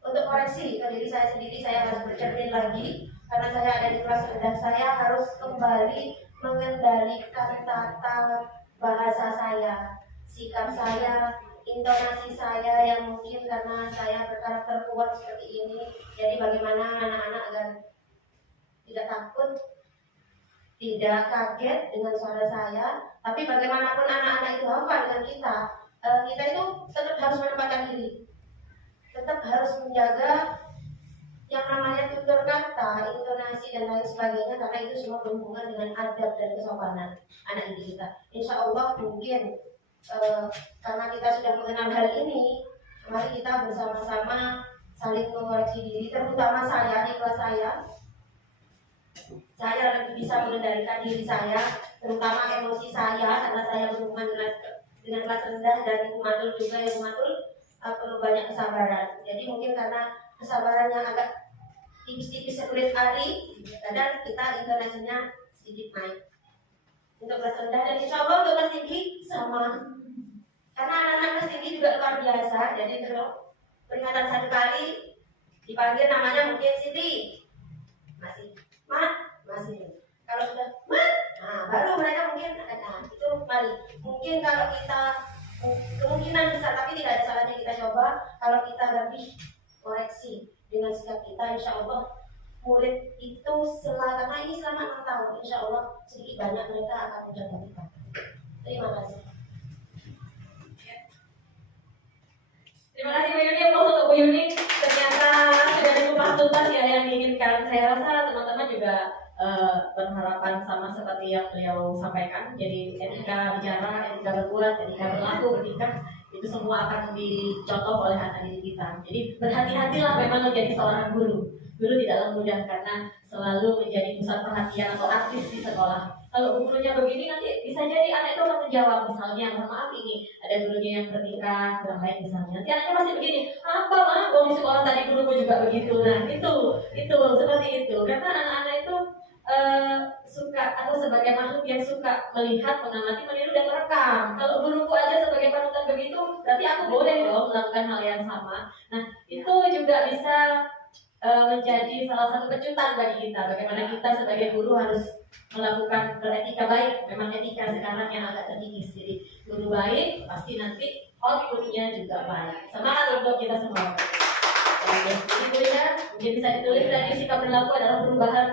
untuk koreksi ke diri saya sendiri. Saya harus bercermin lagi karena saya ada di kelas rendah. Saya harus kembali mengendalikan tata bahasa saya, sikap saya, intonasi saya yang mungkin karena saya berkarakter kuat seperti ini. Jadi bagaimana anak-anak agar tidak takut, tidak kaget dengan suara saya, tapi bagaimanapun anak-anak itu hafal dengan kita, kita itu tetap harus menempatkan diri, tetap harus menjaga yang namanya tutur kata, intonasi dan lain sebagainya, karena itu semua berhubungan dengan adab dan kesopanan anak didik kita. Insya Allah mungkin karena kita sudah mengenal hal ini, mari kita bersama-sama saling mengoreksi diri, terutama saya di kelas saya lebih bisa mengendalikan diri saya, terutama emosi saya, karena saya berhubungan dengan kelas rendah dan Ibu Matul juga. Ibu Matul perlu banyak kesabaran. Jadi mungkin karena kesabarannya agak tipis-tipis sekulit ari, kadang kita intonasinya sedikit naik untuk kelas rendah, dan insya Allah untuk kelas tinggi sama, karena anak-anak kelas tinggi juga luar biasa. Jadi kalau peringatan 1 kali dipanggil namanya mungkin Siti, masih Mat, masih. Kalau sudah Mat, nah baru mereka mungkin itu mari. Mungkin kalau kita kemungkinan besar, tapi tidak ada salahnya kita coba. Kalau kita lebih koreksi dengan sikap kita, insya Allah murid itu karena ini selama 6 tahun, insya Allah sedikit banyak mereka akan mencontoh kita. Terima kasih. Terima kasih Bu Yuni. Plus untuk Bu Yuni, ternyata sudah dikupas tuntas ya yang diinginkan. Saya rasa teman-teman juga berharapan sama seperti yang beliau sampaikan. Jadi etika bicara, etika berbuat, etika berlaku, bertingkah, itu semua akan dicontoh oleh anak didik kita. Jadi berhati-hatilah memang menjadi seorang guru. Guru tidaklah mudah karena selalu menjadi pusat perhatian atau artis di sekolah. Kalau gurunya begini, nanti bisa jadi anak itu akan menjawab. Misalnya, mohon maaf ini ada gurunya yang bertingkah kurang baik misalnya, nanti anaknya pasti begini, apa mah, di sekolah tadi guruku juga begitu. Nah itu seperti itu. Karena anak-anak itu suka, atau sebagai makhluk yang suka melihat, mengamati, meniru dan merekam. Kalau guruku aja sebagai panutan begitu, berarti aku boleh dong melakukan hal yang sama. Nah itu juga bisa menjadi salah satu kejutan bagi kita. Bagaimana kita sebagai guru harus melakukan beretika baik. Memang etika sekarang yang agak terkikis. Jadi guru baik pasti nanti outputnya juga baik. Semangat untuk kita semua. Oke, berikutnya mungkin bisa ditulis tadi sikap berlaku adalah perubahan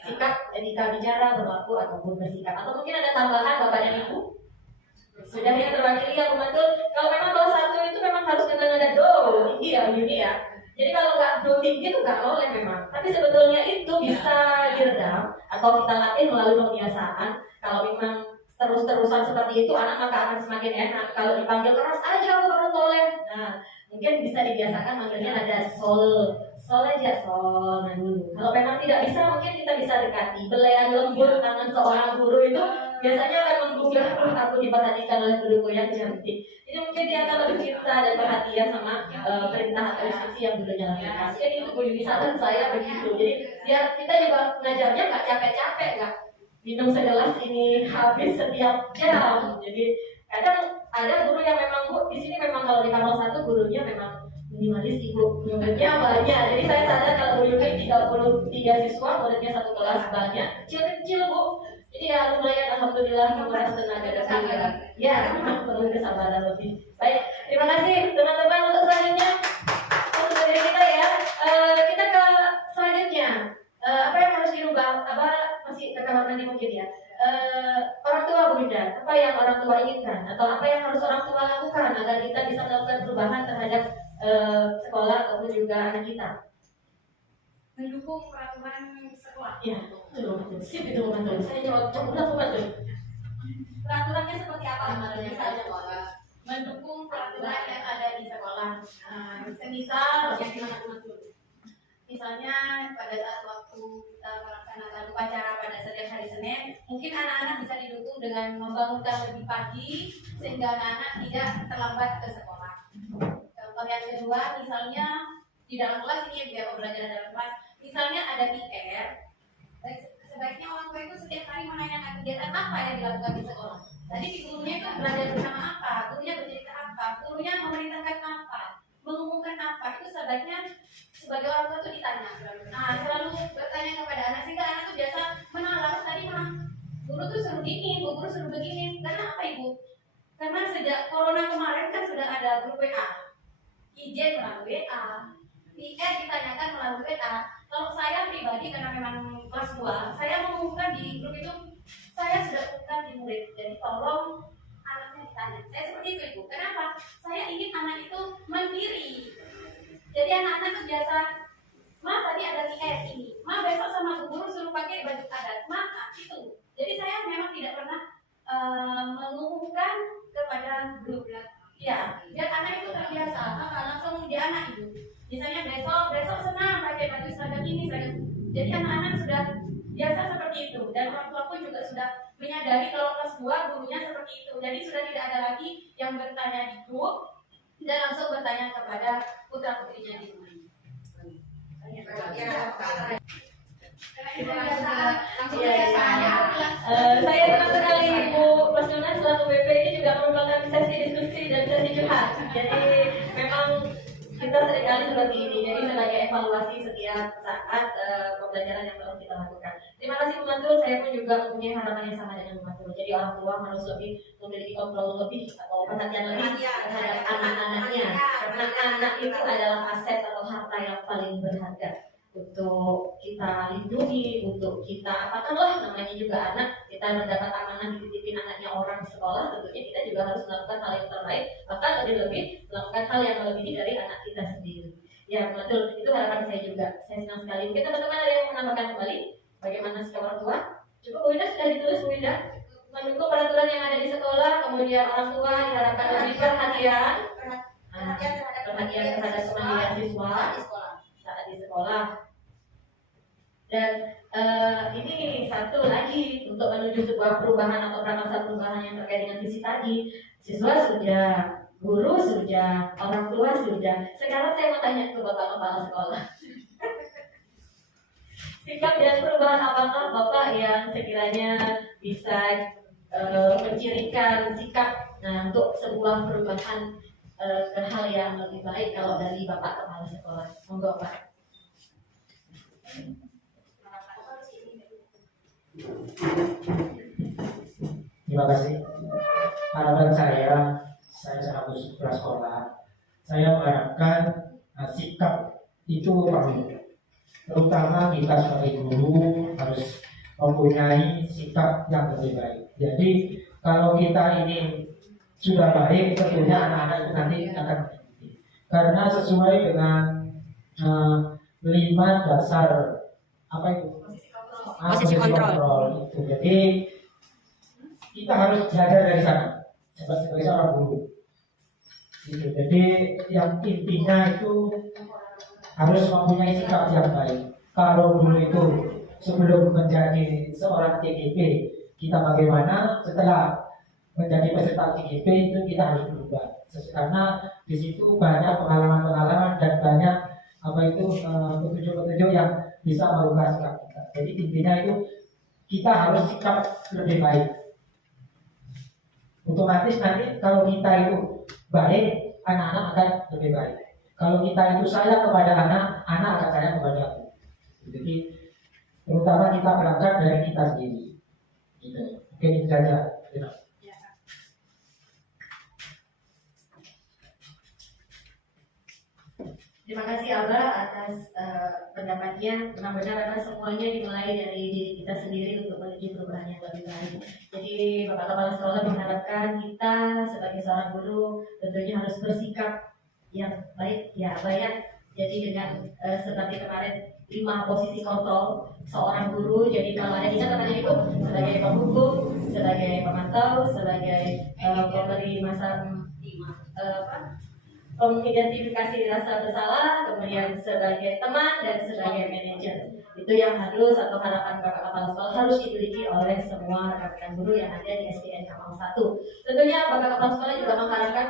sikap etika bicara, berlaku ataupun bersikap. Atau mungkin ada tambahan Bapak dan Ibu? Sudah yang terwakili yang membantu. Kalau memang bawah satu itu memang harus dengan ada do tinggi ya, Yuni ya. Jadi kalau nggak do tinggi itu nggak boleh memang. Tapi sebetulnya itu bisa diredam atau kita latih melalui pembiasaan. Kalau memang terus-terusan seperti itu, anak maka akan semakin enak. Kalau dipanggil keras aja aku baru boleh. Nah, mungkin bisa dibiasakan manggilnya ada sol aja, sol dulu. Kalau memang tidak bisa, mungkin kita bisa dekati. Belayan lembut tangan seorang guru itu biasanya akan menggugah aku diperhatikan oleh guruku yang cantik. Jadi mungkin dia akan lebih cinta dan perhatian sama perintah atau instruksi yang gurunya lakukan. Jadi itu Bu Yuni saran saya begitu. Jadi ya kita juga ngajarnya nggak capek-capek, nggak minum segelas ini habis setiap jam. Jadi kadang ada guru yang memang Bu di sini memang kalau di kamar satu gurunya memang minimalis Ibu, muridnya banyak. Jadi saya sadar kalau Bu Yuni 33 siswa, muridnya satu kelas banyak, kecil-kecil Bu. Jadi ya lumayan alhamdulillah menguras tenaga dan pikiran. Ya, memang perlu kesabaran lebih. Baik, terima kasih teman-teman untuk selanjutnya. Untuk dari kita ya, kita ke selanjutnya. Apa yang harus dirubah? Apa masih ke kamar mandi mungkin ya? Orang tua Bu Linda, apa yang orang tua inginkan atau apa yang harus orang tua lakukan agar kita bisa melakukan perubahan terhadap sekolah ataupun juga anak kita? Mendukung peraturan sekolah. Ya, betul. Sip itu betul. Saya jawab coba betul. Peraturannya seperti apa misalnya? Mendukung peraturan yang ada di sekolah. Semisal yang misalnya pada saat waktu kita melaksanakan upacara pada setiap hari Senin, mungkin anak-anak bisa didukung dengan membangunkan lebih pagi sehingga anak-anak tidak terlambat ke sekolah. Contoh yang kedua, misalnya di dalam kelas ini biar pembelajaran dalam kelas, misalnya ada PR, sebaiknya orang tua itu setiap hari menanyakan kegiatan apa yang dilakukan di sekolah. Tadi gurunya itu belajar bersama apa, gurunya bercerita apa, gurunya memerintahkan apa, mengumumkan apa, itu sebaiknya sebagai orang tua itu ditanya. Nah, selalu bertanya kepada anak sehingga anak itu biasa menalar. Tadi mah guru tuh suruh gini, bu guru suruh begini. Karena apa Ibu? Karena sejak corona kemarin kan sudah ada grup WA, izin melalui WA, PR ditanyakan melalui WA. Kalau saya pribadi karena memang kelas 2, saya mengumumkan di grup itu, saya sudah umumkan di murid. Jadi tolong anaknya ditanya. Saya seperti itu Ibu. Kenapa? Saya ingin anak itu mandiri. Jadi anak-anak itu biasa, Ma tadi ada PR ini, Ma besok sama Bu guru suruh pakai baju adat, Ma itu. Jadi saya memang tidak pernah mengumumkan kepada grup. Ya, biar anak itu terbiasa, langsung dia anak itu. Misalnya besok senang pakai baju seragam ini, seragam. Jadi anak-anak sudah biasa seperti itu, dan orang tua pun juga sudah menyadari kalau kelas 2 gurunya seperti itu. Jadi sudah tidak ada lagi yang bertanya di grup dan langsung bertanya kepada putra putrinya di rumah. Saya senang sekali Ibu Mas Jonas selaku BP ini juga merupakan sesi diskusi dan sesi curhat. Jadi memang kita seringkali seperti ini. Jadi sebagai evaluasi setiap saat pembelajaran yang baru kita lakukan. Terima kasih Bu Mantul. Saya pun juga mempunyai harapan yang sama dengan Bu Mantul. Jadi orang tua harus lebih memiliki kontrol lebih atau perhatian lebih terhadap anak-anaknya. Karena anak itu adalah aset atau harta yang paling berharga untuk kita lindungi, untuk kita apakanlah namanya juga anak. Kita mendapat amanah dititipin anaknya orang di sekolah, tentunya kita juga harus melakukan hal yang terbaik, bahkan lebih melakukan hal yang melebihi dari anak kita sendiri. Ya betul, itu harapan saya juga. Saya senang sekali. Mungkin teman-teman ada yang menambahkan kembali bagaimana sikap orang tua? Coba Bu Winda sudah ditulis Bu Winda. Mendukung peraturan yang ada di sekolah, kemudian orang tua diharapkan lebih perhatian terhadap kemandirian siswa saat di sekolah. Dan ini satu lagi untuk menuju sebuah perubahan atau prakarsa perubahan yang terkait dengan visi tadi. Siswa sudah, guru sudah, orang tua sudah. Sekarang saya mau tanya ke Bapak Kepala Sekolah. Sikap dan perubahan apakah Bapak yang sekiranya bisa mencirikan sikap untuk sebuah perubahan ke hal yang lebih baik kalau dari Bapak Kepala Sekolah? Monggo Pak. Terima kasih. Harapan saya selaku kepala sekolah, saya mengharapkan sikap itu perlu. Terutama kita sebagai guru harus mempunyai sikap yang lebih baik. Jadi kalau kita ini sudah baik, tentunya anak-anak itu nanti akan mengikuti. Karena sesuai dengan 5 dasar apa itu? Posisi kontrol itu. Jadi kita harus belajar dari sana sebagai seorang guru. Gitu. Jadi yang intinya itu harus mempunyai sikap yang baik. Kalau dulu itu sebelum menjadi seorang TGP, kita bagaimana, setelah menjadi peserta TGP itu kita harus berubah. Karena di situ banyak pengalaman-pengalaman dan banyak petunjuk-petunjuk yang bisa merubah sikap kita. Jadi intinya itu kita harus sikap lebih baik. Otomatis nanti kalau kita itu baik, anak-anak akan lebih baik. Kalau kita itu sayang kepada anak, anak akan sayang kepada aku. Jadi terutama kita berangkat dari kita sendiri. Gitu. Oke, itu saja. Gitu. Terima kasih Abah atas pendapatnya. Benar-benar akan semuanya dimulai dari diri kita sendiri untuk menuju perubahan yang lebih baik. Jadi Bapak Kepala Sekolah mengharapkan kita sebagai seorang guru tentunya harus bersikap yang baik, ya banyak. Jadi dengan seperti kemarin 5 posisi kontrol seorang guru. Jadi kalau ada kita akan ikut sebagai penghukum, sebagai pemantau, sebagai pemberi masa mengidentifikasi rasa bersalah, kemudian sebagai teman dan sebagai manajer. Itu yang harus atau harapan Bapak Kepala Sekolah harus dimiliki oleh semua rekan-rekan guru yang ada di SDN Kamal 1. Tentunya Bapak Kepala Sekolah juga mengharapkan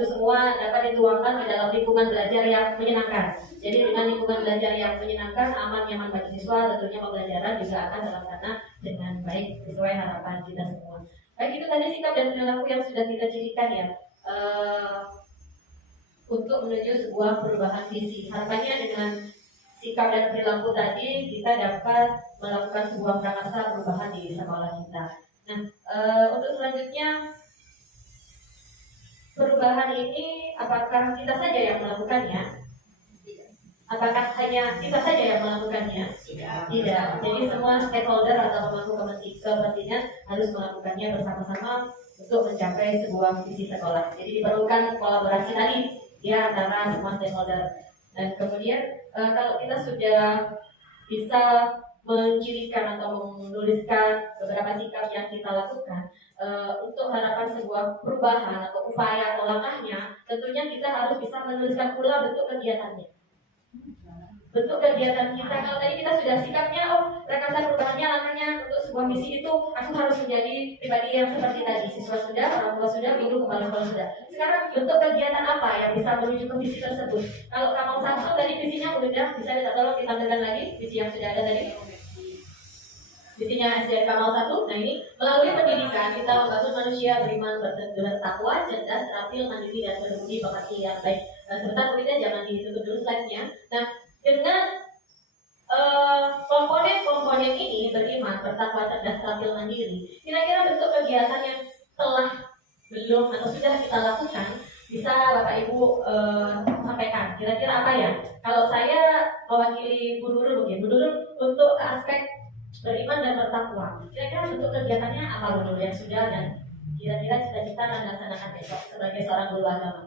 itu semua dapat dituangkan ke dalam lingkungan belajar yang menyenangkan. Jadi dengan lingkungan belajar yang menyenangkan, aman, nyaman bagi siswa, tentunya pembelajaran juga akan terlaksana dengan baik sesuai harapan kita semua. Baik, itu tadi sikap dan perilaku yang sudah kita cirikan ya. Untuk menuju sebuah perubahan visi. Harapannya dengan sikap dan perilaku tadi kita dapat melakukan sebuah prakarsa perubahan di sekolah kita. Nah, untuk selanjutnya perubahan ini apakah kita saja yang melakukannya? Apakah hanya kita saja yang melakukannya? Tidak. Jadi semua stakeholder atau pemangku kepentingan harus melakukannya bersama-sama untuk mencapai sebuah visi sekolah. Jadi diperlukan kolaborasi tadi ya antara semua stakeholder. Dan kemudian kalau kita sudah bisa mencirikan atau menuliskan beberapa sikap yang kita lakukan untuk harapan sebuah perubahan atau upaya atau langkahnya, tentunya kita harus bisa menuliskan pula bentuk kegiatannya. Bentuk kegiatan kita, kalau tadi kita sudah sikapnya, prakarsa perubahannya, langkahnya untuk sebuah misi itu aku harus menjadi pribadi yang seperti tadi. Siswa sudah, orang tua sudah, guru kepala sekolah sudah. Sekarang bentuk kegiatan apa yang bisa menuju ke visi tersebut? Kalau Kamal 1 tadi visinya udah, bisa minta tolong ditampilkan lagi visi yang sudah ada tadi. Visinya SDN Kamal 1. Nah ini melalui pendidikan kita membangun manusia beriman, bertakwa, cerdas, terampil, mandiri dan berbudi pekerti yang baik. Sebentar kemudian jangan ditutup dulu slide-nya. Nah dengan komponen-komponen ini beriman, bertakwa, cerdas, terampil, mandiri. Kira-kira bentuk kegiatan yang telah belum atau sudah kita lakukan bisa Bapak Ibu sampaikan. Kira-kira apa ya? Kalau saya mewakili Bu Nurul mungkin, Bu Nurul untuk aspek beriman dan bertakwa. Kira-kira bentuk kegiatannya apa Bu Nurul yang sudah dan kira-kira cita-cita akan dilaksanakan besok sebagai seorang guru agama?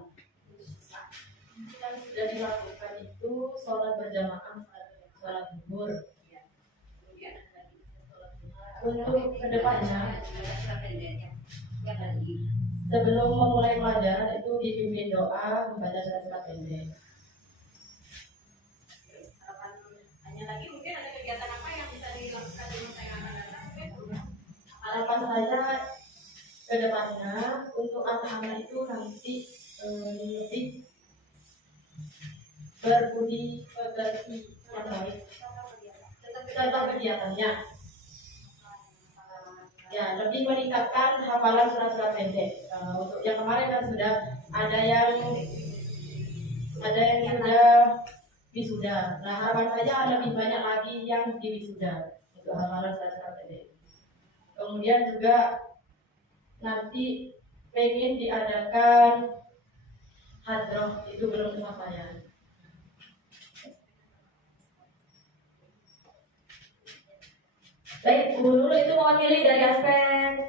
Yang sudah dilakukan itu sholat berjamaah, sholat zuhur. Untuk kedepannya, sebelum memulai pelajaran itu dipimpin doa, membaca surat-surat pendek. Hanya lagi mungkin ada kegiatan apa yang bisa dilakukan di masa yang akan datang? Harapan saya kedepannya untuk anak-anak itu nanti lebih berbudi pekerti yang baik. Contoh kegiatannya, ya lebih meningkatkan hafalan surat-surat pendek. Untuk yang kemarin kan sudah ada yang sudah wisuda. Nah, harapan saja lebih banyak lagi yang di wisuda untuk hal-hal secara tadi. Kemudian juga nanti pengen diadakan hadroh, itu belum kesampaian. Baik, Bu Nurul itu mewakili dari aspek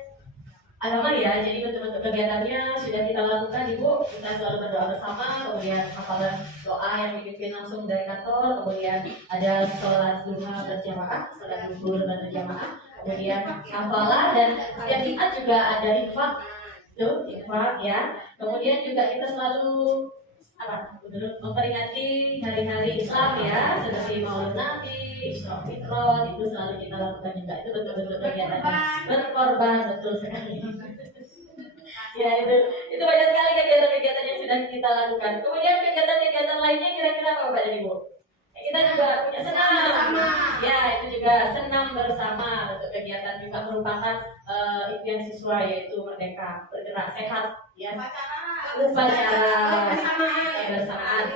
agama ya, jadi bentuk-bentuk kegiatannya sudah kita lakukan Ibu. Kita selalu berdoa bersama, kemudian hafalan doa yang dipimpin langsung dari kantor, kemudian ada sholat duha berjamaah, sholat zuhur berjamaah, kemudian hafalan, dan setiap Jumat juga ada infak, tuh infak ya. Kemudian juga kita selalu memperingati hari-hari Islam ya, seperti Maulid Nabi, Isra Mi'raj, itu selalu kita lakukan juga. Itu bentuk-bentuk kegiatan berkorban, betul sekali. Ya itu banyak sekali kegiatan-kegiatan yang sudah kita lakukan. Kemudian kegiatan-kegiatan lainnya kira-kira apa Bapak dan Ibu? Kita juga punya senam. Ya, itu juga senam bersama. Bentuk kegiatan juga merupakan impian siswa, yaitu merdeka, bergerak sehat, ya. Upacara bersamaan.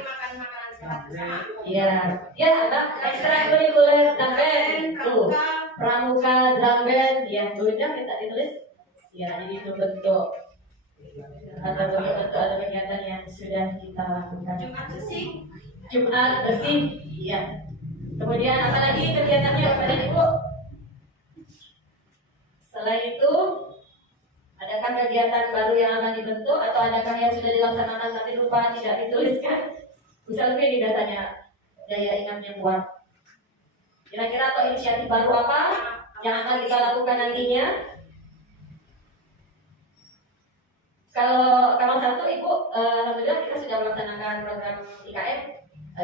Ya, ada ekstrakurikuler drum band, tuh pramuka drum band, ya udah kita ditulis. Ya, jadi itu bentuk ada kegiatan yang sudah kita lakukan. Jumat bersih, ya. Kemudian apa lagi kegiatannya Bapak dan Ibu? Selain itu, adakah kegiatan baru yang akan dibentuk atau adakah yang sudah dilaksanakan tapi lupa tidak dituliskan? Bisa lebih biasanya daya ingatnya kuat. Kira-kira atau inisiatif baru apa yang akan kita lakukan nantinya? Kalau satu Ibu, alhamdulillah kita sudah melaksanakan program IKM,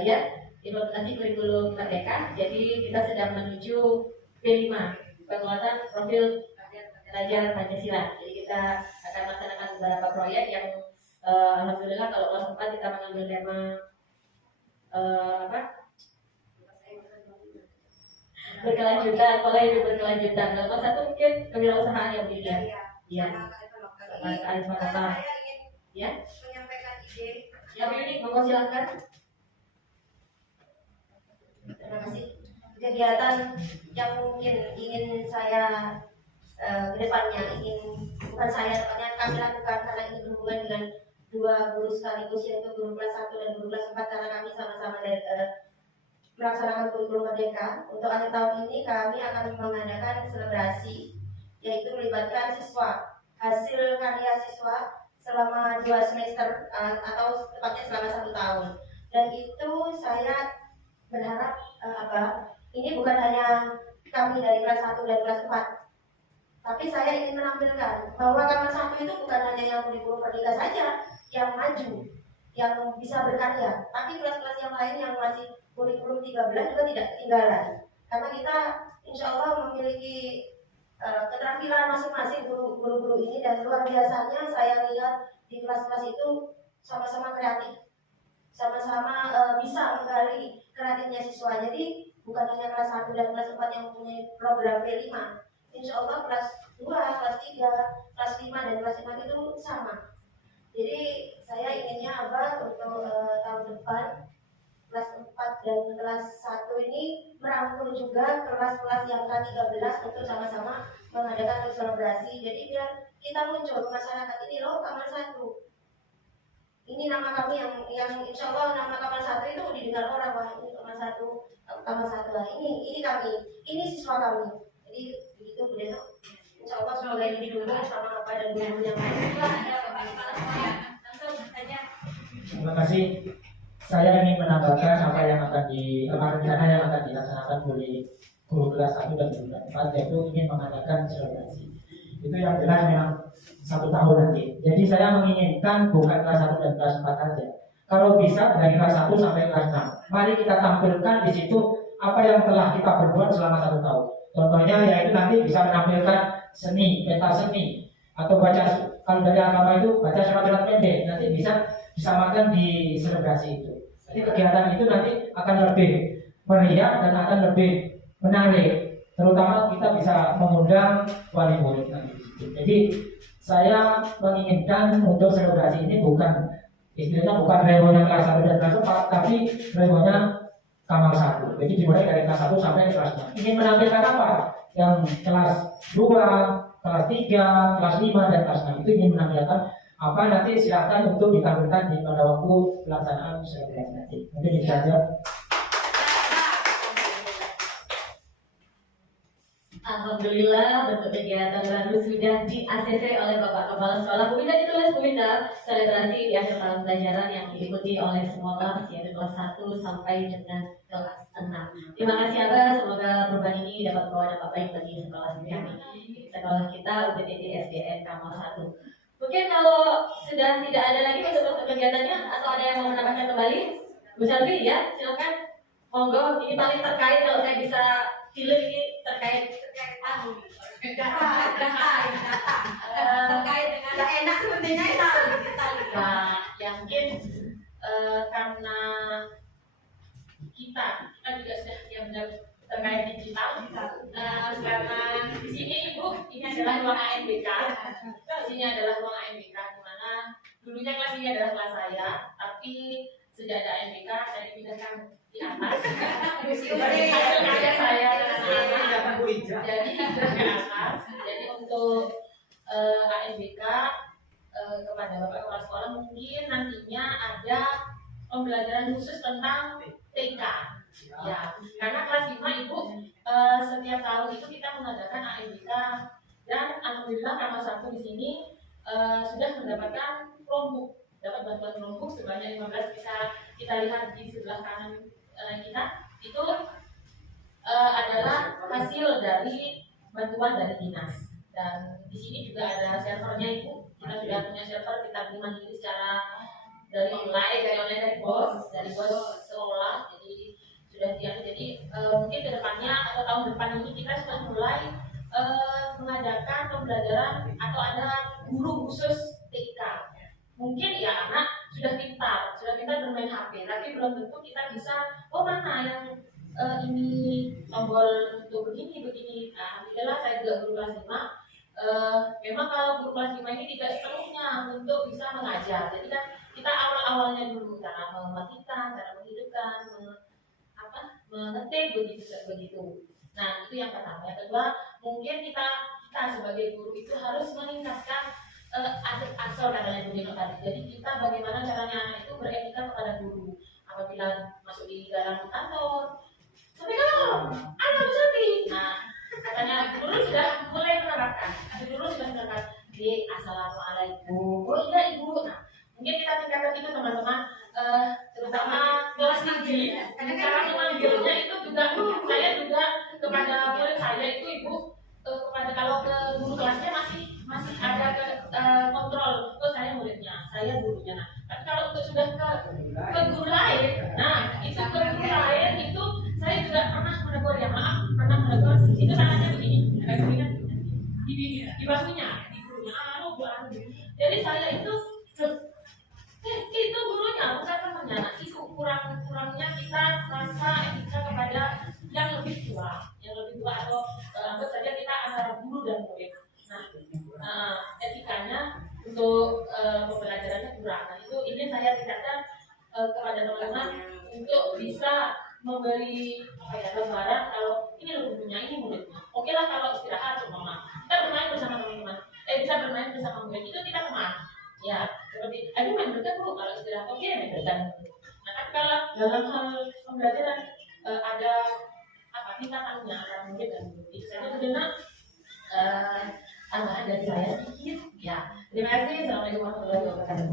ya, implementasi kurikulum merdeka. Jadi kita sedang menuju P5, penguatan profil pelajar Pancasila. Jadi kita akan melaksanakan beberapa proyek yang alhamdulillah kalau kelas 4 kita mengambil tema berkelanjutan, pola hidup berkelanjutan. Kalau kelas 1 mungkin kewirausahaan yang dilihat. Iya. Saya ingin menyampaikan ide. Ya, ini monggo silakan. Terima kasih. Kegiatan yang mungkin ingin saya kedepannya bukan saya tepatnya kami lakukan karena ini berhubungan dengan dua guru sekaligus, yaitu guru kelas 1 dan guru kelas 4, karena kami sama-sama melaksanakan kurikulum merdeka. Untuk akhir tahun ini kami akan mengadakan selebrasi, yaitu melibatkan siswa, hasil karya siswa selama 2 semester atau tepatnya selama 1 tahun. Dan itu saya berharap ini bukan hanya kami dari kelas 1 dan kelas 4, tapi saya ingin menampilkan bahwa kelas 1 itu bukan hanya yang kurikulum merdeka saja yang maju, yang bisa berkarya, tapi kelas-kelas yang lain yang masih kurikulum 13 juga tidak ketinggalan. Karena kita insya Allah memiliki keterampilan masing-masing guru-guru ini, dan luar biasanya saya lihat di kelas-kelas itu sama-sama kreatif, sama-sama bisa menggali kreatifnya siswa. Jadi bukan hanya kelas 1 dan kelas 4 yang mempunyai program P5, insya Allah kelas 2, kelas 3, kelas 5 dan kelas 5 itu sama. Jadi saya inginnya untuk tahun depan kelas 4 dan kelas 1 ini merangkul juga kelas-kelas yang ke-13 untuk sama-sama mengadakan selebrasi. Jadi biar kita muncul ke masyarakat, ini loh Kamal 1. Ini nama kami yang insya Allah nama Kamal 1 itu didengar orang, wah ini Kamal 1, Kamal 1, nah, ini kami, ini siswa kami. Jadi begitu Bu Deno. Insya Allah semoga ini didukung sama Bapak dan guru yang lain. Terima kasih. Saya ingin menambahkan apa yang akan rencana yang akan dilaksanakan oleh guru kelas 1 dan guru kelas 4, yaitu ingin mengadakan selebrasi. Itu yang jelas memang 1 tahun nanti. Jadi saya menginginkan bukan kelas 1 dan kelas 4 saja. Kalau bisa dari kelas 1 sampai kelas 6. Mari kita tampilkan di situ apa yang telah kita berbuat selama 1 tahun. Contohnya yaitu nanti bisa menampilkan seni, peta seni, atau baca, kalau dari agama itu baca surat-surat pendek, nanti bisa disamakan di selebrasi itu. Jadi kegiatan itu nanti akan lebih meriah dan akan lebih menarik, terutama kita bisa mengundang wali murid nanti. Jadi saya menginginkan untuk selebrasi ini bukan istilahnya bukan rewonya kelas 1 dan kelas 4, tapi rewonya Kamal 1. Jadi dimulai dari kelas 1 sampai kelas 6. Ingin menampilkan apa? Yang kelas 2, kelas 3, kelas 5, dan kelas 6 itu ingin menampilkan apa, nanti silakan untuk ditampilkan pada waktu pelaksanaan selebrasi nanti. Mungkin itu saja. Alhamdulillah bentuk kegiatan baru sudah di ACC oleh Bapak Kepala Sekolah. Bu Winda ditulis, Bu Winda, selebrasi di akhir tahun pelajaran yang diikuti oleh semua kelas, yaitu kelas 1 sampai dengan kelas 6. Terima kasih Abah, semoga perubahan ini dapat membawa dampak baik bagi sekolah kami. Sekolah kita UPTD SDN Kamal 1. Mungkin kalau sudah tidak ada lagi untuk kegiatannya, atau ada yang mau menambahkan kembali, Bu Selvi ya, silakan. Monggo, ini paling terkait kalau saya bisa pilih ini terkait Terkait dengan gak enak sepertinya itu. Nah, ya mungkin karena kita juga sudah benar terkait digital. Karena di sini Ibu, ini adalah ruang AMBK. Di sini adalah ruang AMBK di mana dulunya kelas ini adalah kelas saya, tapi sejak ada AMBK saya dipindahkan di atas. Karya saya jadi pindah ke atas. Jadi untuk AMBK kepada Bapak Kepala Sekolah mungkin nantinya ada pembelajaran khusus tentang TK. Ya, karena kelas 5 Ibu setiap tahun itu kita mengadakan AMBK dan alhamdulillah Kamal 1 di sini sudah mendapatkan Chromebook, dapat bantuan Chromebook sebanyak 15, bisa kita lihat di sebelah kanan kita itu adalah hasil dari bantuan dari dinas. Dan di sini juga ada servernya Ibu. Kita sudah punya server, kita beli mandiri secara dari online dari bos sekolah. Jadi sudah jadi mungkin kedepannya atau tahun depan ini kita sudah mulai mengadakan pembelajaran atau ada guru khusus TK. Mungkin ya anak sudah pintar bermain HP, tapi belum tentu kita bisa mana yang ini tombol untuk begini. Nah, alhamdulillah saya juga guru kelas 5. Memang kalau guru kelas 5 ini tidak sepenuhnya untuk bisa mengajar. Jadi kan kita awalnya dulu cara mematikan, cara menghidupkan, mengetik begitu. Nah, itu yang pertama. Yang kedua, mungkin kita sebagai guru itu harus meningkatkan adab asal katanya begitu tadi. Jadi kita bagaimana caranya anak itu beretika kepada guru. Apabila masuk di dalam kantor, tapi kalau anak sepi, nah katanya guru sudah mulai menerapkan. Di assalamualaikum. Oh iya Ibu. Nah, mungkin kita tingkatkan itu teman-teman, terutama kelas 3. Cara memanggilnya itu juga saya juga kepada murid saya itu Ibu, kepada kalau ke guru kelasnya masih ada kontrol. Oh saya muridnya, saya gurunya. Nah, tapi kalau untuk sudah ke guru lain, nah itu ke guru lain itu saya juga pernah menegur itu caranya begini, di basuhnya, di gurunya, jadi saya itu gurunya bukan temannya. Nah, itu kurangnya kita rasa etika kepada yang lebih tua atau anggap saja kita antara guru dan murid. Nah, etikanya untuk pembelajarannya kurang. Nah, itu ini saya tingkatkan kepada teman-teman untuk bisa memberi lembaran kalau ini loh gurunya, ini muridnya. Oke lah kalau istirahat cuma kita bermain bersama teman-teman, bisa bermain bersama murid itu kita teman. Ya, seperti aduh main berdebat Bu, kalau istirahat oke main berdebat. Nah, tapi kalau dalam hal pembelajaran ada tingkatannya antara murid dan guru. Itu saya sebenarnya tambahan dari saya sedikit. Ya, terima kasih. Assalamualaikum warahmatullahi wabarakatuh.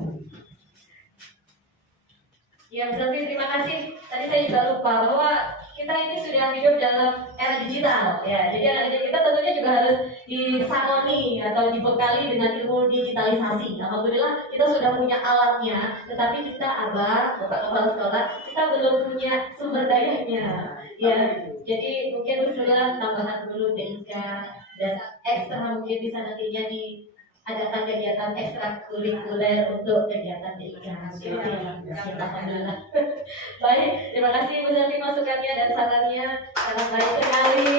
Ya, Selvi, terima kasih. Tadi saya juga lupa bahwa kita ini sudah hidup dalam era digital, ya. Jadi anak-anak kita tentunya juga harus disangoni atau dibekali dengan ilmu digitalisasi. Alhamdulillah kita sudah punya alatnya, tetapi kita Bapak Kepala Sekolah, kita belum punya sumber dayanya. Ya, jadi mungkin usulan tambahan dulu TIK dan ekstra mungkin bisa nantinya diadakan kegiatan ekstrakurikuler untuk kegiatan TIK. Alhamdulillah. Baik, terima kasih Bu Selvi masukannya dan sarannya, sangat baik sekali.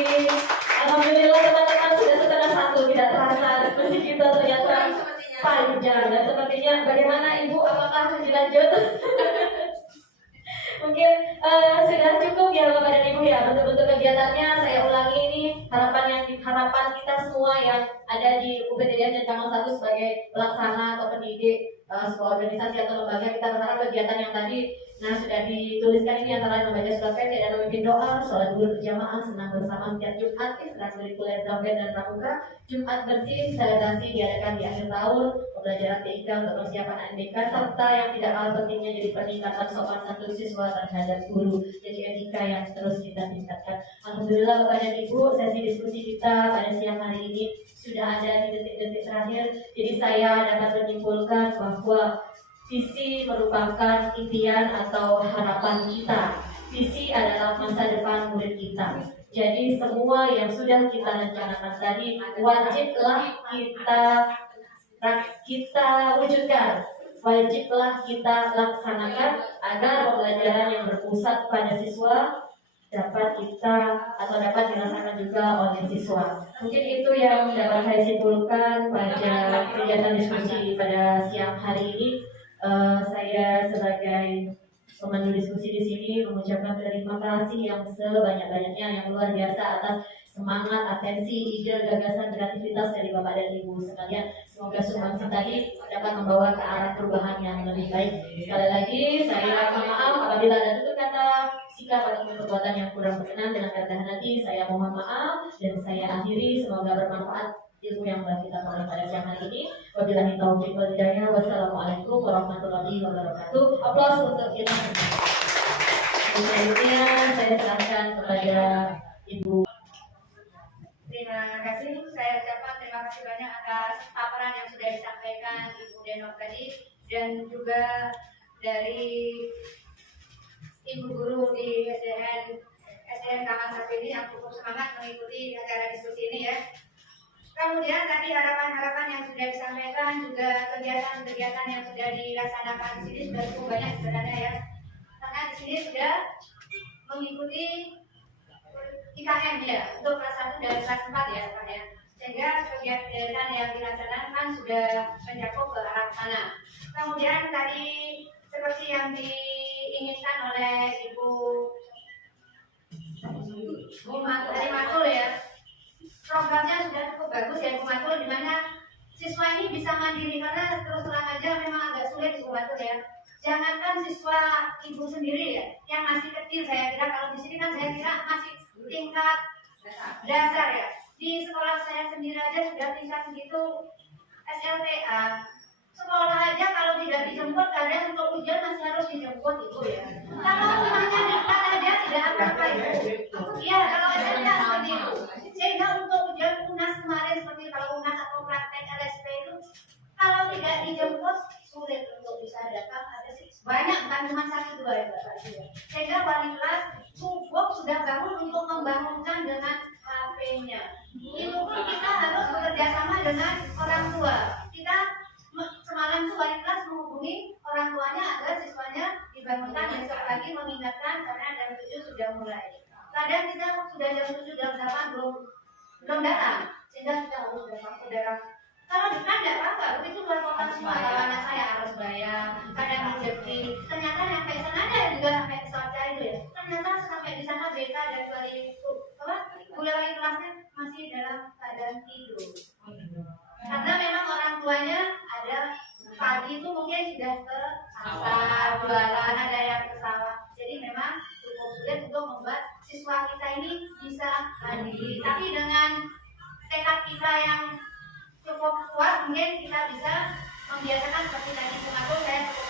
Alhamdulillah teman-teman sudah setengah 1, tidak terasa diskusi kita ternyata panjang dan sepertinya bagaimana Ibu, apakah dilanjut? Mungkin Sudah cukup ya Bapak dan Ibu ya untuk kegiatannya. Saya ulangi ini harapan kita semua yang ada di UPTDS Cabang 1 sebagai pelaksana atau pendidik sebuah organisasi atau lembaga. Kita berharap kegiatan yang tadi sudah dituliskan ini antara lain membaca surat pendek dan memimpin doa, sholat zuhur berjamaah, senang bersama setiap Jumat, ekstrakurikuler Damben dan Pramuka, Jumat bersih, selebrasi diadakan di akhir tahun, pembelajaran TIK untuk persiapan NBK, serta yang tidak kalah pentingnya jadi peningkatan sopan santun siswa terhadap guru, jadi etika yang terus kita tingkatkan. Alhamdulillah Bapak dan Ibu, sesi diskusi kita pada siang hari ini sudah ada di detik-detik terakhir. Jadi saya dapat menyimpulkan bahwa visi merupakan impian atau harapan kita. Visi adalah masa depan murid kita. Jadi semua yang sudah kita rencanakan tadi wajiblah kita wujudkan. Wajiblah kita laksanakan agar pembelajaran yang berpusat pada siswa dapat dirasakan juga oleh siswa. Mungkin itu yang dapat saya simpulkan pada kegiatan diskusi pada siang hari ini. Saya sebagai pemandu diskusi di sini mengucapkan terima kasih yang sebanyak-banyaknya yang luar biasa atas semangat, atensi, ide, gagasan, kreativitas dari Bapak dan Ibu sekalian. Semoga sumbangsi tadi dapat membawa ke arah perubahan yang lebih baik. Sekali lagi saya mohon maaf apabila ada tutur kata, sikap atau perbuatan yang kurang berkenan dengan kerendahan hati. Saya mohon maaf dan saya akhiri. Semoga bermanfaat ilmu yang telah kita peroleh pada siang hari ini. Wabillahi taufiq wal hidayah. Wassalamualaikum warahmatullahi wabarakatuh. Aplaus untuk kita. Selanjutnya saya serahkan kepada Ibu. Terima kasih, saya ucapkan terima kasih banyak atas paparan yang sudah disampaikan Ibu Denok tadi, dan juga dari Ibu Guru di SDN Kamal 1 ini yang cukup semangat mengikuti acara diskusi ini ya. Kemudian tadi harapan-harapan yang sudah disampaikan, juga kegiatan-kegiatan yang sudah dilaksanakan di sini sudah cukup banyak sebenarnya ya. Karena di sini sudah mengikuti IKM ya untuk kelas 1 dan kelas 4 ya Pak ya. Sehingga kegiatan yang dilaksanakan sudah mencakup ke arah sana. Kemudian tadi seperti yang diinginkan oleh Ibu Matul ya. Programnya sudah cukup bagus ya Ibu Matul, di mana siswa ini bisa mandiri, karena terus terang aja memang agak sulit Ibu Matul ya. Jangankan siswa Ibu sendiri ya, yang masih kecil saya kira, kalau di sini kan saya kira masih tingkat dasar ya. Di sekolah saya sendiri aja sudah tingkat begitu SLTA. Sekolah aja kalau tidak dijemput, kadang untuk ujian masih harus dijemput Ibu ya. Kalau rumahnya dekat aja tidak apa-apa Ibu. Iya, kalau SLTA seperti itu. Sehingga untuk ujian UNAS kemarin, seperti kalau UNAS atau praktek LSP itu, kalau tidak dijemput sulit untuk bisa datang. Ada sih banyak, bukan cuma 1-2 ya Bapak Ibu. Sehingga wali kelas subuh sudah bangun untuk membangunkan dengan HP-nya. Itu pun kita harus bekerja sama dengan orang tua. Kita semalam tuh wali kelas menghubungi orang tuanya agar siswanya dibangunkan besok pagi, mengingatkan karena jam 7 sudah mulai. Kadang kita sudah jam 7 jam 8 belum datang, sehingga kita harus datang ke daerah. Kalau dekat tidak apa-apa, begitu luar kota semua. Kalau anak saya harus bayar, kadang rezeki. Ternyata sampai sana ada juga sampai pesawat itu ya. Ternyata sampai di sana BK dan wali kelasnya masih dalam keadaan tidur. Karena memang orang tuanya ada pagi itu mungkin sudah ke pasar, jualan, ada yang ke sawah. Jadi memang cukup sulit untuk membuat siswa kita ini bisa mandiri. Tapi dengan tekad kita yang cukup kuat, mungkin kita bisa membiasakan seperti tadi mengatur. Saya cukup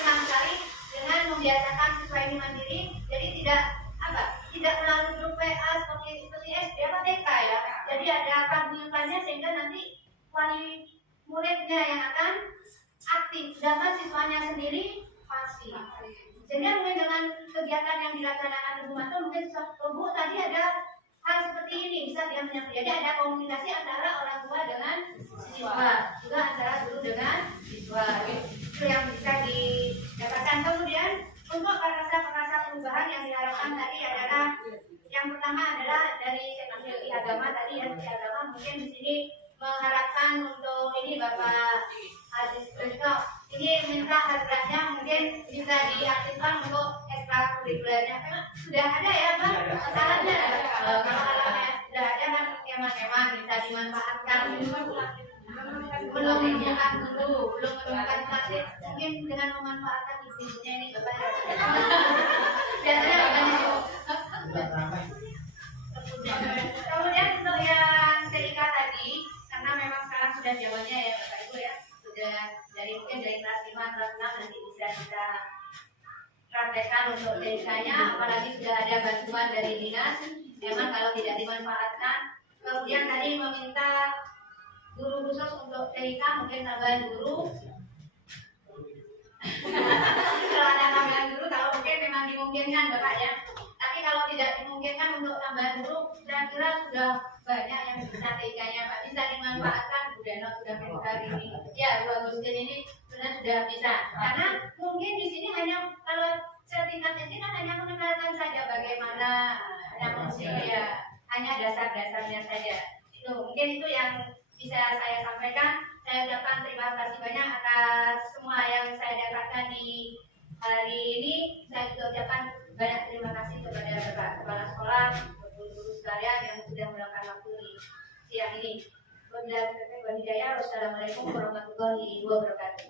senang sekali dengan membiasakan siswa ini mandiri. Jadi tidak melalui grup WA seperti SD atau TK ya. Jadi ada paguyubannya sehingga nanti wali muridnya yang akan aktif, sedangkan siswanya sendiri pasif. Sehingga mungkin dengan kegiatan yang dilaksanakan Ibu Matul, mungkin Bu tadi ada hal seperti ini bisa dia menyampaikan. Jadi ada komunikasi antara orang tua dengan siswa, juga antara guru dengan siswa. Itu yang bisa didapatkan. Kemudian untuk rasa perubahan yang diharapkan tadi adalah yang pertama adalah dari sektor agama tadi ya, agama mungkin di sini mengharapkan untuk ini Bapak Aziz Berko ini minta harganya mungkin bisa diaktifkan untuk ekstrakurikulernya kan sudah ada ya Bang, masalahnya kalau alatnya sudah ada kan emang bisa dimanfaatkan. Belum menemukan dulu, belum menemukan plastik, mungkin dengan memanfaatkan ibu-ibunya ini Bapak ya. Biasanya akan itu. Kemudian untuk yang TIK tadi, karena memang sekarang sudah zamannya ya Bapak Ibu ya, sudah mungkin dari kelas 5, kelas 6 nanti bisa kita praktekkan untuk TIK-nya, apalagi sudah ada bantuan dari dinas. Memang kalau tidak dimanfaatkan, kemudian tadi meminta guru khusus untuk TIK, mungkin tambahan guru. Kalau ada tambahan guru, kalau mungkin memang dimungkinkan Bapak ya. Tapi kalau tidak dimungkinkan untuk tambahan guru, saya kira sudah banyak yang bisa TIK-nya Pak, bisa dimanfaatkan. Bu Dano sudah minta ini, ya Bu Agustin ini sebenarnya sudah bisa. Karena mungkin di sini hanya kalau setingkat SD kan hanya mengenalkan saja bagaimana hanya dasar-dasarnya saja. Itu mungkin itu yang bisa saya sampaikan. Saya ucapkan terima kasih banyak atas semua yang saya dapatkan di hari ini. Saya juga ucapkan banyak terima kasih kepada Bapak Kepala Sekolah, guru-guru sekalian yang sudah meluangkan waktu di siang ini. Wassalamualaikum warahmatullahi wabarakatuh.